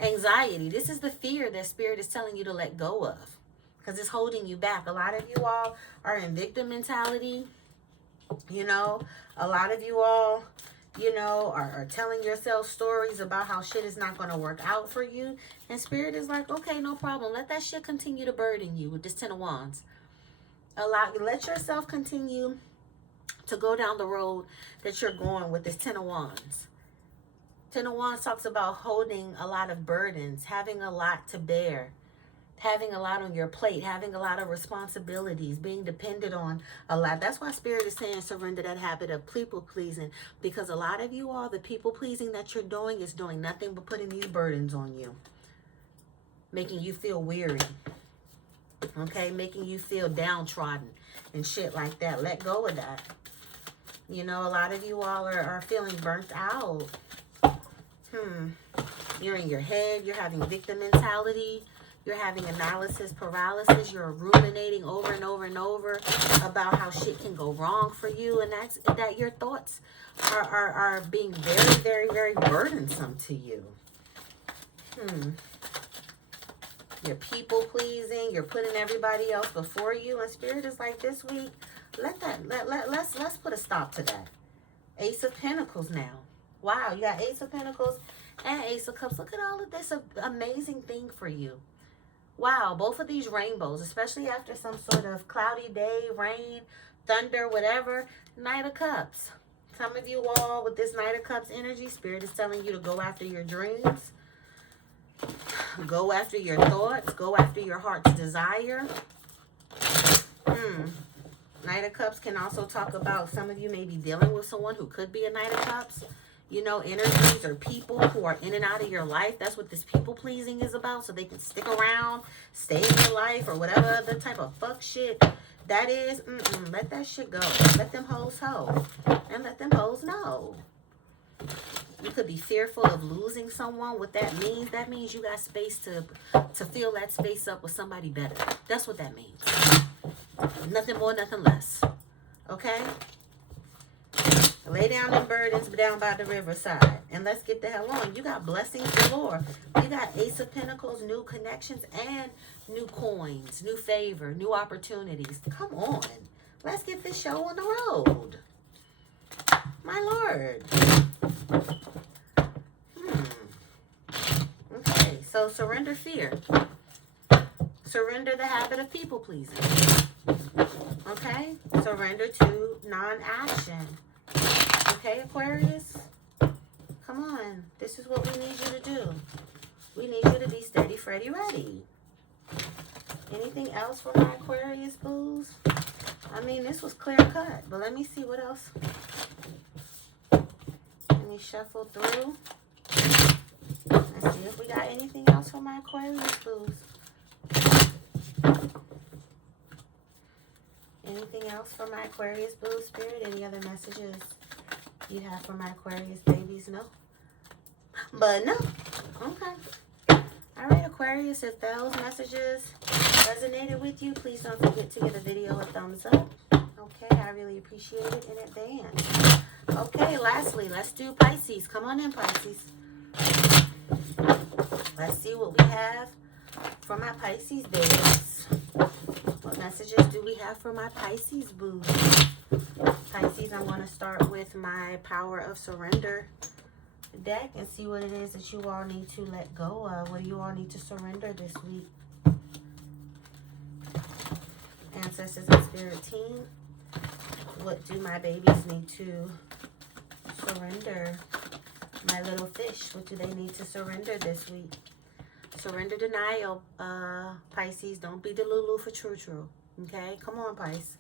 anxiety. This is the fear that Spirit is telling you to let go of, because it's holding you back. A lot of you all are in victim mentality. You know, a lot of you all, you know, are telling yourself stories about how shit is not going to work out for you. And Spirit is like, okay, no problem. Let that shit continue to burden you with this Ten of Wands. Let yourself continue to go down the road that you're going with this Ten of Wands. Ten of Wands talks about holding a lot of burdens, having a lot to bear, having a lot on your plate, having a lot of responsibilities, being dependent on a lot. That's why Spirit is saying surrender that habit of people pleasing, because a lot of you all, the people pleasing that you're doing is doing nothing but putting these burdens on you, making you feel weary, okay, making you feel downtrodden and shit like that. Let go of that. You know, a lot of you all are feeling burnt out. You're in your head, you're having victim mentality. You're having analysis paralysis. You're ruminating over and over and over about how shit can go wrong for you. And that's that your thoughts are being very, very, very burdensome to you. You're people pleasing. You're putting everybody else before you. And Spirit is like, this week, let's put a stop to that. Ace of Pentacles now. Wow, you got Ace of Pentacles and Ace of Cups. Look at all of this amazing thing for you. Wow, both of these rainbows, especially after some sort of cloudy day, rain, thunder, whatever. Knight of Cups. Some of you all with this Knight of Cups energy, Spirit is telling you to go after your dreams. Go after your thoughts. Go after your heart's desire. Knight of Cups can also talk about some of you may be dealing with someone who could be a Knight of Cups. You know, energies or people who are in and out of your life. That's what this people pleasing is about. So they can stick around, stay in your life, or whatever other type of fuck shit that is. Let that shit go. Let them hoes hoe. And let them hoes know. You could be fearful of losing someone. What that means you got space to fill that space up with somebody better. That's what that means. Nothing more, nothing less. Okay? Lay down them burdens down by the riverside. And let's get the hell on. You got blessings galore. You got Ace of Pentacles, new connections, and new coins, new favor, new opportunities. Come on. Let's get this show on the road. My Lord. Okay, so surrender fear. Surrender the habit of people pleasing. Okay? Surrender to non-action. Okay, Aquarius? Come on. This is what we need you to do. We need you to be steady, Freddy, ready. Anything else for my Aquarius booze? I mean, this was clear cut, but let me see what else. Let me shuffle through. Let's see if we got anything else for my Aquarius booze. Anything else for my Aquarius booze, Spirit? Any other messages you have for my Aquarius babies? No? But no. Okay. All right, Aquarius, if those messages resonated with you, please don't forget to give the video a thumbs up. Okay, I really appreciate it in advance. Okay, lastly, let's do Pisces. Come on in, Pisces. Let's see what we have for my Pisces babies. What messages do we have for my Pisces boo? Pisces, I'm going to start with my Power of Surrender deck and see what it is that you all need to let go of. What do you all need to surrender this week? Ancestors and Spirit Team, what do my babies need to surrender? My little fish, what do they need to surrender this week? Surrender denial, Pisces. Don't be Delulu for true. Okay? Come on, Pisces.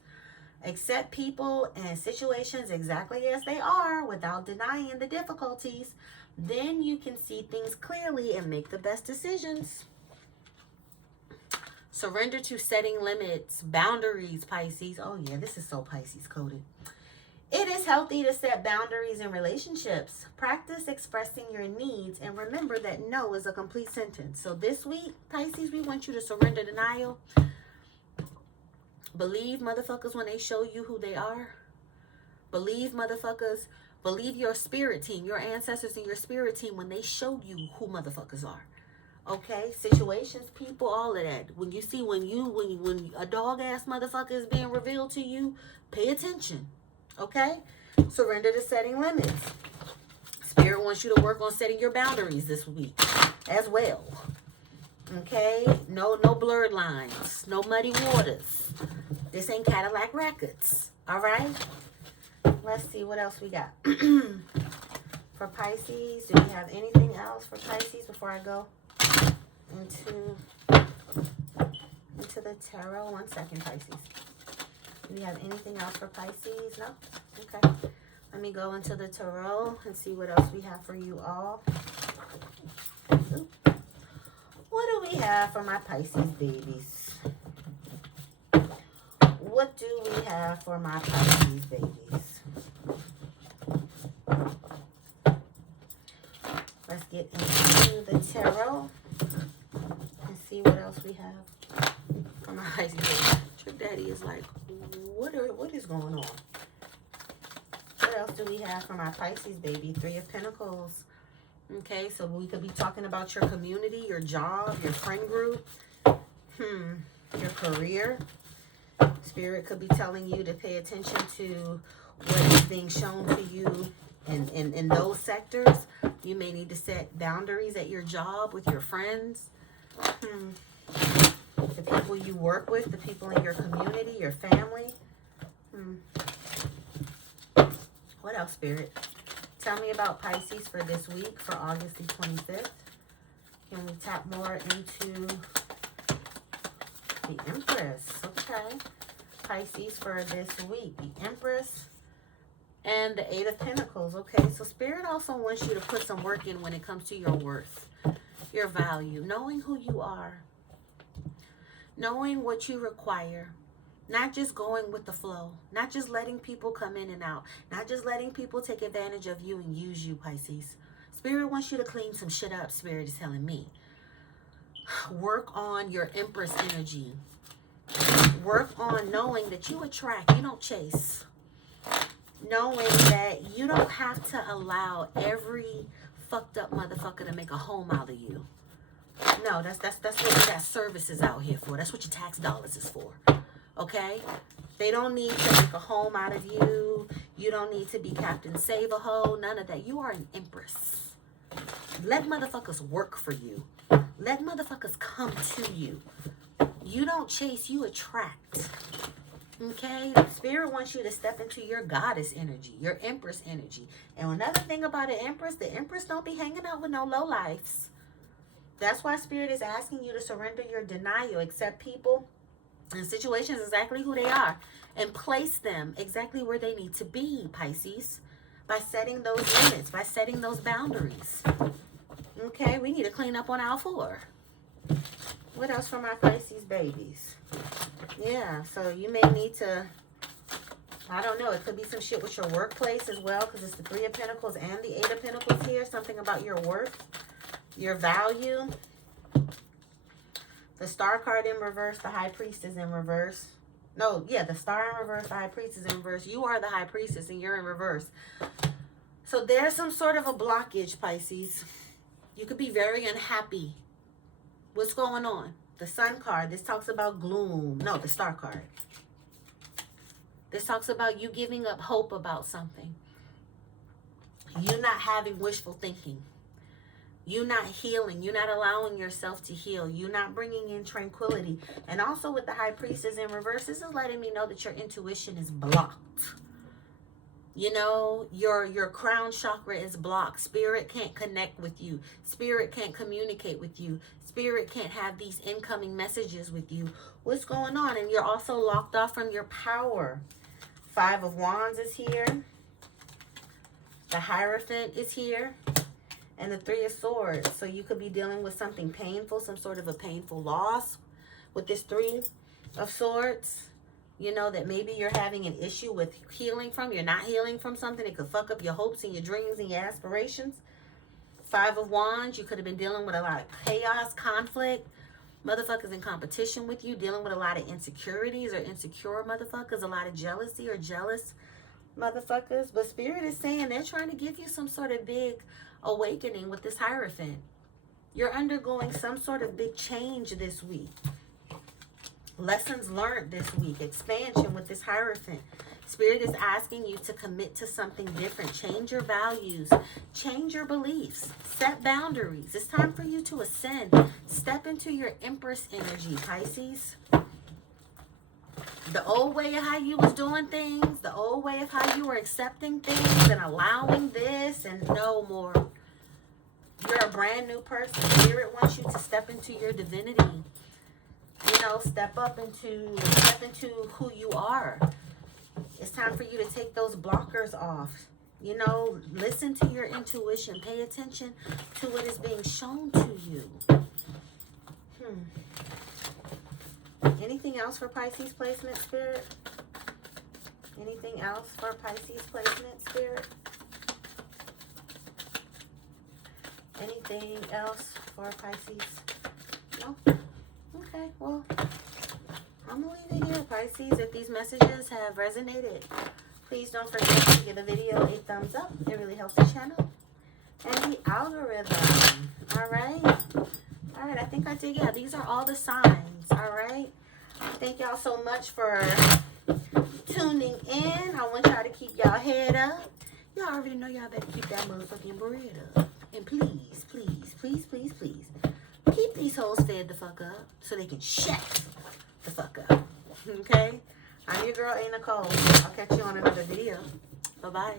Accept people and situations exactly as they are without denying the difficulties. Then you can see things clearly and make the best decisions. Surrender to setting limits, boundaries, Pisces. Oh, yeah, this is so Pisces coded. It is healthy to set boundaries in relationships. Practice expressing your needs and remember that no is a complete sentence. So this week, Pisces, we want you to surrender denial. Believe motherfuckers when they show you who they are. Believe motherfuckers. Believe your spirit team, your ancestors and your spirit team when they show you who motherfuckers are. Okay, situations, people, all of that. When you see when a dog ass motherfucker is being revealed to you, pay attention. Okay? Surrender to setting limits. Spirit wants you to work on setting your boundaries this week as well. Okay? No blurred lines. No muddy waters. This ain't Cadillac Records. Alright? Let's see what else we got. For Pisces, do we have anything else for Pisces before I go into the tarot? 1 second, Pisces. Do we have anything else for Pisces? No? Okay. Let me go into the tarot and see what else we have for you all. Ooh. What do we have for my Pisces babies? What do we have for my Pisces babies? Let's get into the tarot and see what else we have for my Pisces babies. Trick Daddy is like, what is going on? What else do we have for my Pisces baby? 3 of Pentacles. Okay, so we could be talking about your community, your job, your friend group, your career. Spirit could be telling you to pay attention to what is being shown to you in those sectors. You may need to set boundaries at your job with your friends. The people you work with, the people in your community, your family. What else, Spirit? Tell me about Pisces for this week, for August the 25th. Can we tap more into the Empress? Okay. Pisces for this week. The Empress and the 8 of Pentacles. Okay, so Spirit also wants you to put some work in when it comes to your worth, your value, knowing who you are, knowing what you require, not just going with the flow, not just letting people come in and out, not just letting people take advantage of you and use you, Pisces. Spirit wants you to clean some shit up, Spirit is telling me. Work on your Empress energy. Work on knowing that you attract, you don't chase. knowing that you don't have to allow every fucked up motherfucker to make a home out of you. No, that's what you got services out here for. That's what your tax dollars is for. Okay? They don't need to make a home out of you. You don't need to be Captain Save-A-Ho. None of that. You are an empress. Let motherfuckers work for you. Let motherfuckers come to you. You don't chase, you attract. Okay? Spirit wants you to step into your goddess energy, your empress energy. And another thing about an empress, the empress don't be hanging out with no lowlifes. That's why Spirit is asking you to surrender your denial, accept people and situations exactly who they are, and place them exactly where they need to be, Pisces, by setting those limits, by setting those boundaries. Okay, we need to clean up on our floor. What else for my Pisces babies? Yeah, so you may need to, I don't know, it could be some shit with your workplace as well, because it's the 3 of Pentacles and the 8 of Pentacles here. Something about your worth, your value. The Star card in reverse, the High Priestess in reverse. No, yeah, the Star in reverse, the High Priestess in reverse. You are the High Priestess and you're in reverse. So there's some sort of a blockage, Pisces. You could be very unhappy. What's going on? The Sun card, this talks about gloom. No, the Star card. This talks about you giving up hope about something. You not having wishful thinking. You not healing. You not allowing yourself to heal. You not bringing in tranquility. And also with the High Priestess in reverse, this is letting me know that your intuition is blocked. You know, your crown chakra is blocked. Spirit can't connect with you. Spirit can't communicate with you. Spirit can't have these incoming messages with you. What's going on? And you're also locked off from your power. 5 of Wands is here. The Hierophant is here. And the 3 of Swords. So you could be dealing with something painful, some sort of a painful loss with this 3 of Swords. You know, that maybe you're having an issue with healing from. You're not healing from something. It could fuck up your hopes and your dreams and your aspirations. 5 of Wands. You could have been dealing with a lot of chaos, conflict. Motherfuckers in competition with you. Dealing with a lot of insecurities or insecure motherfuckers. A lot of jealousy or jealous motherfuckers. But Spirit is saying they're trying to give you some sort of big awakening with this Hierophant. You're undergoing some sort of big change this week. Lessons learned this week. Expansion with this Hierophant. Spirit is asking you to commit to something different. Change your values. Change your beliefs. Set boundaries. It's time for you to ascend. Step into your Empress energy, Pisces. The old way of how you was doing things, the old way of how you were accepting things and allowing this, and no more. You're a brand new person. Spirit wants you to step into your divinity. You know, step into who you are. It's time for you to take those blockers off. You know, listen to your intuition. Pay attention to what is being shown to you. Anything else for Pisces placement, Spirit? Anything else for Pisces placement, Spirit? Anything else for Pisces? No? Okay, well, I'm going to leave it here, Pisces. If these messages have resonated, please don't forget to give the video a thumbs up. It really helps the channel and the algorithm. All right? All right, I think I did. Yeah, these are all the signs. All right? Thank y'all so much for tuning in. I want y'all to keep y'all head up. Y'all already know y'all better keep that motherfucking bread up. And please, please, please, please, please, keep these hoes fed the fuck up so they can shut the fuck up. Okay? I'm your girl, a.Nichole. I'll catch you on another video. Bye-bye.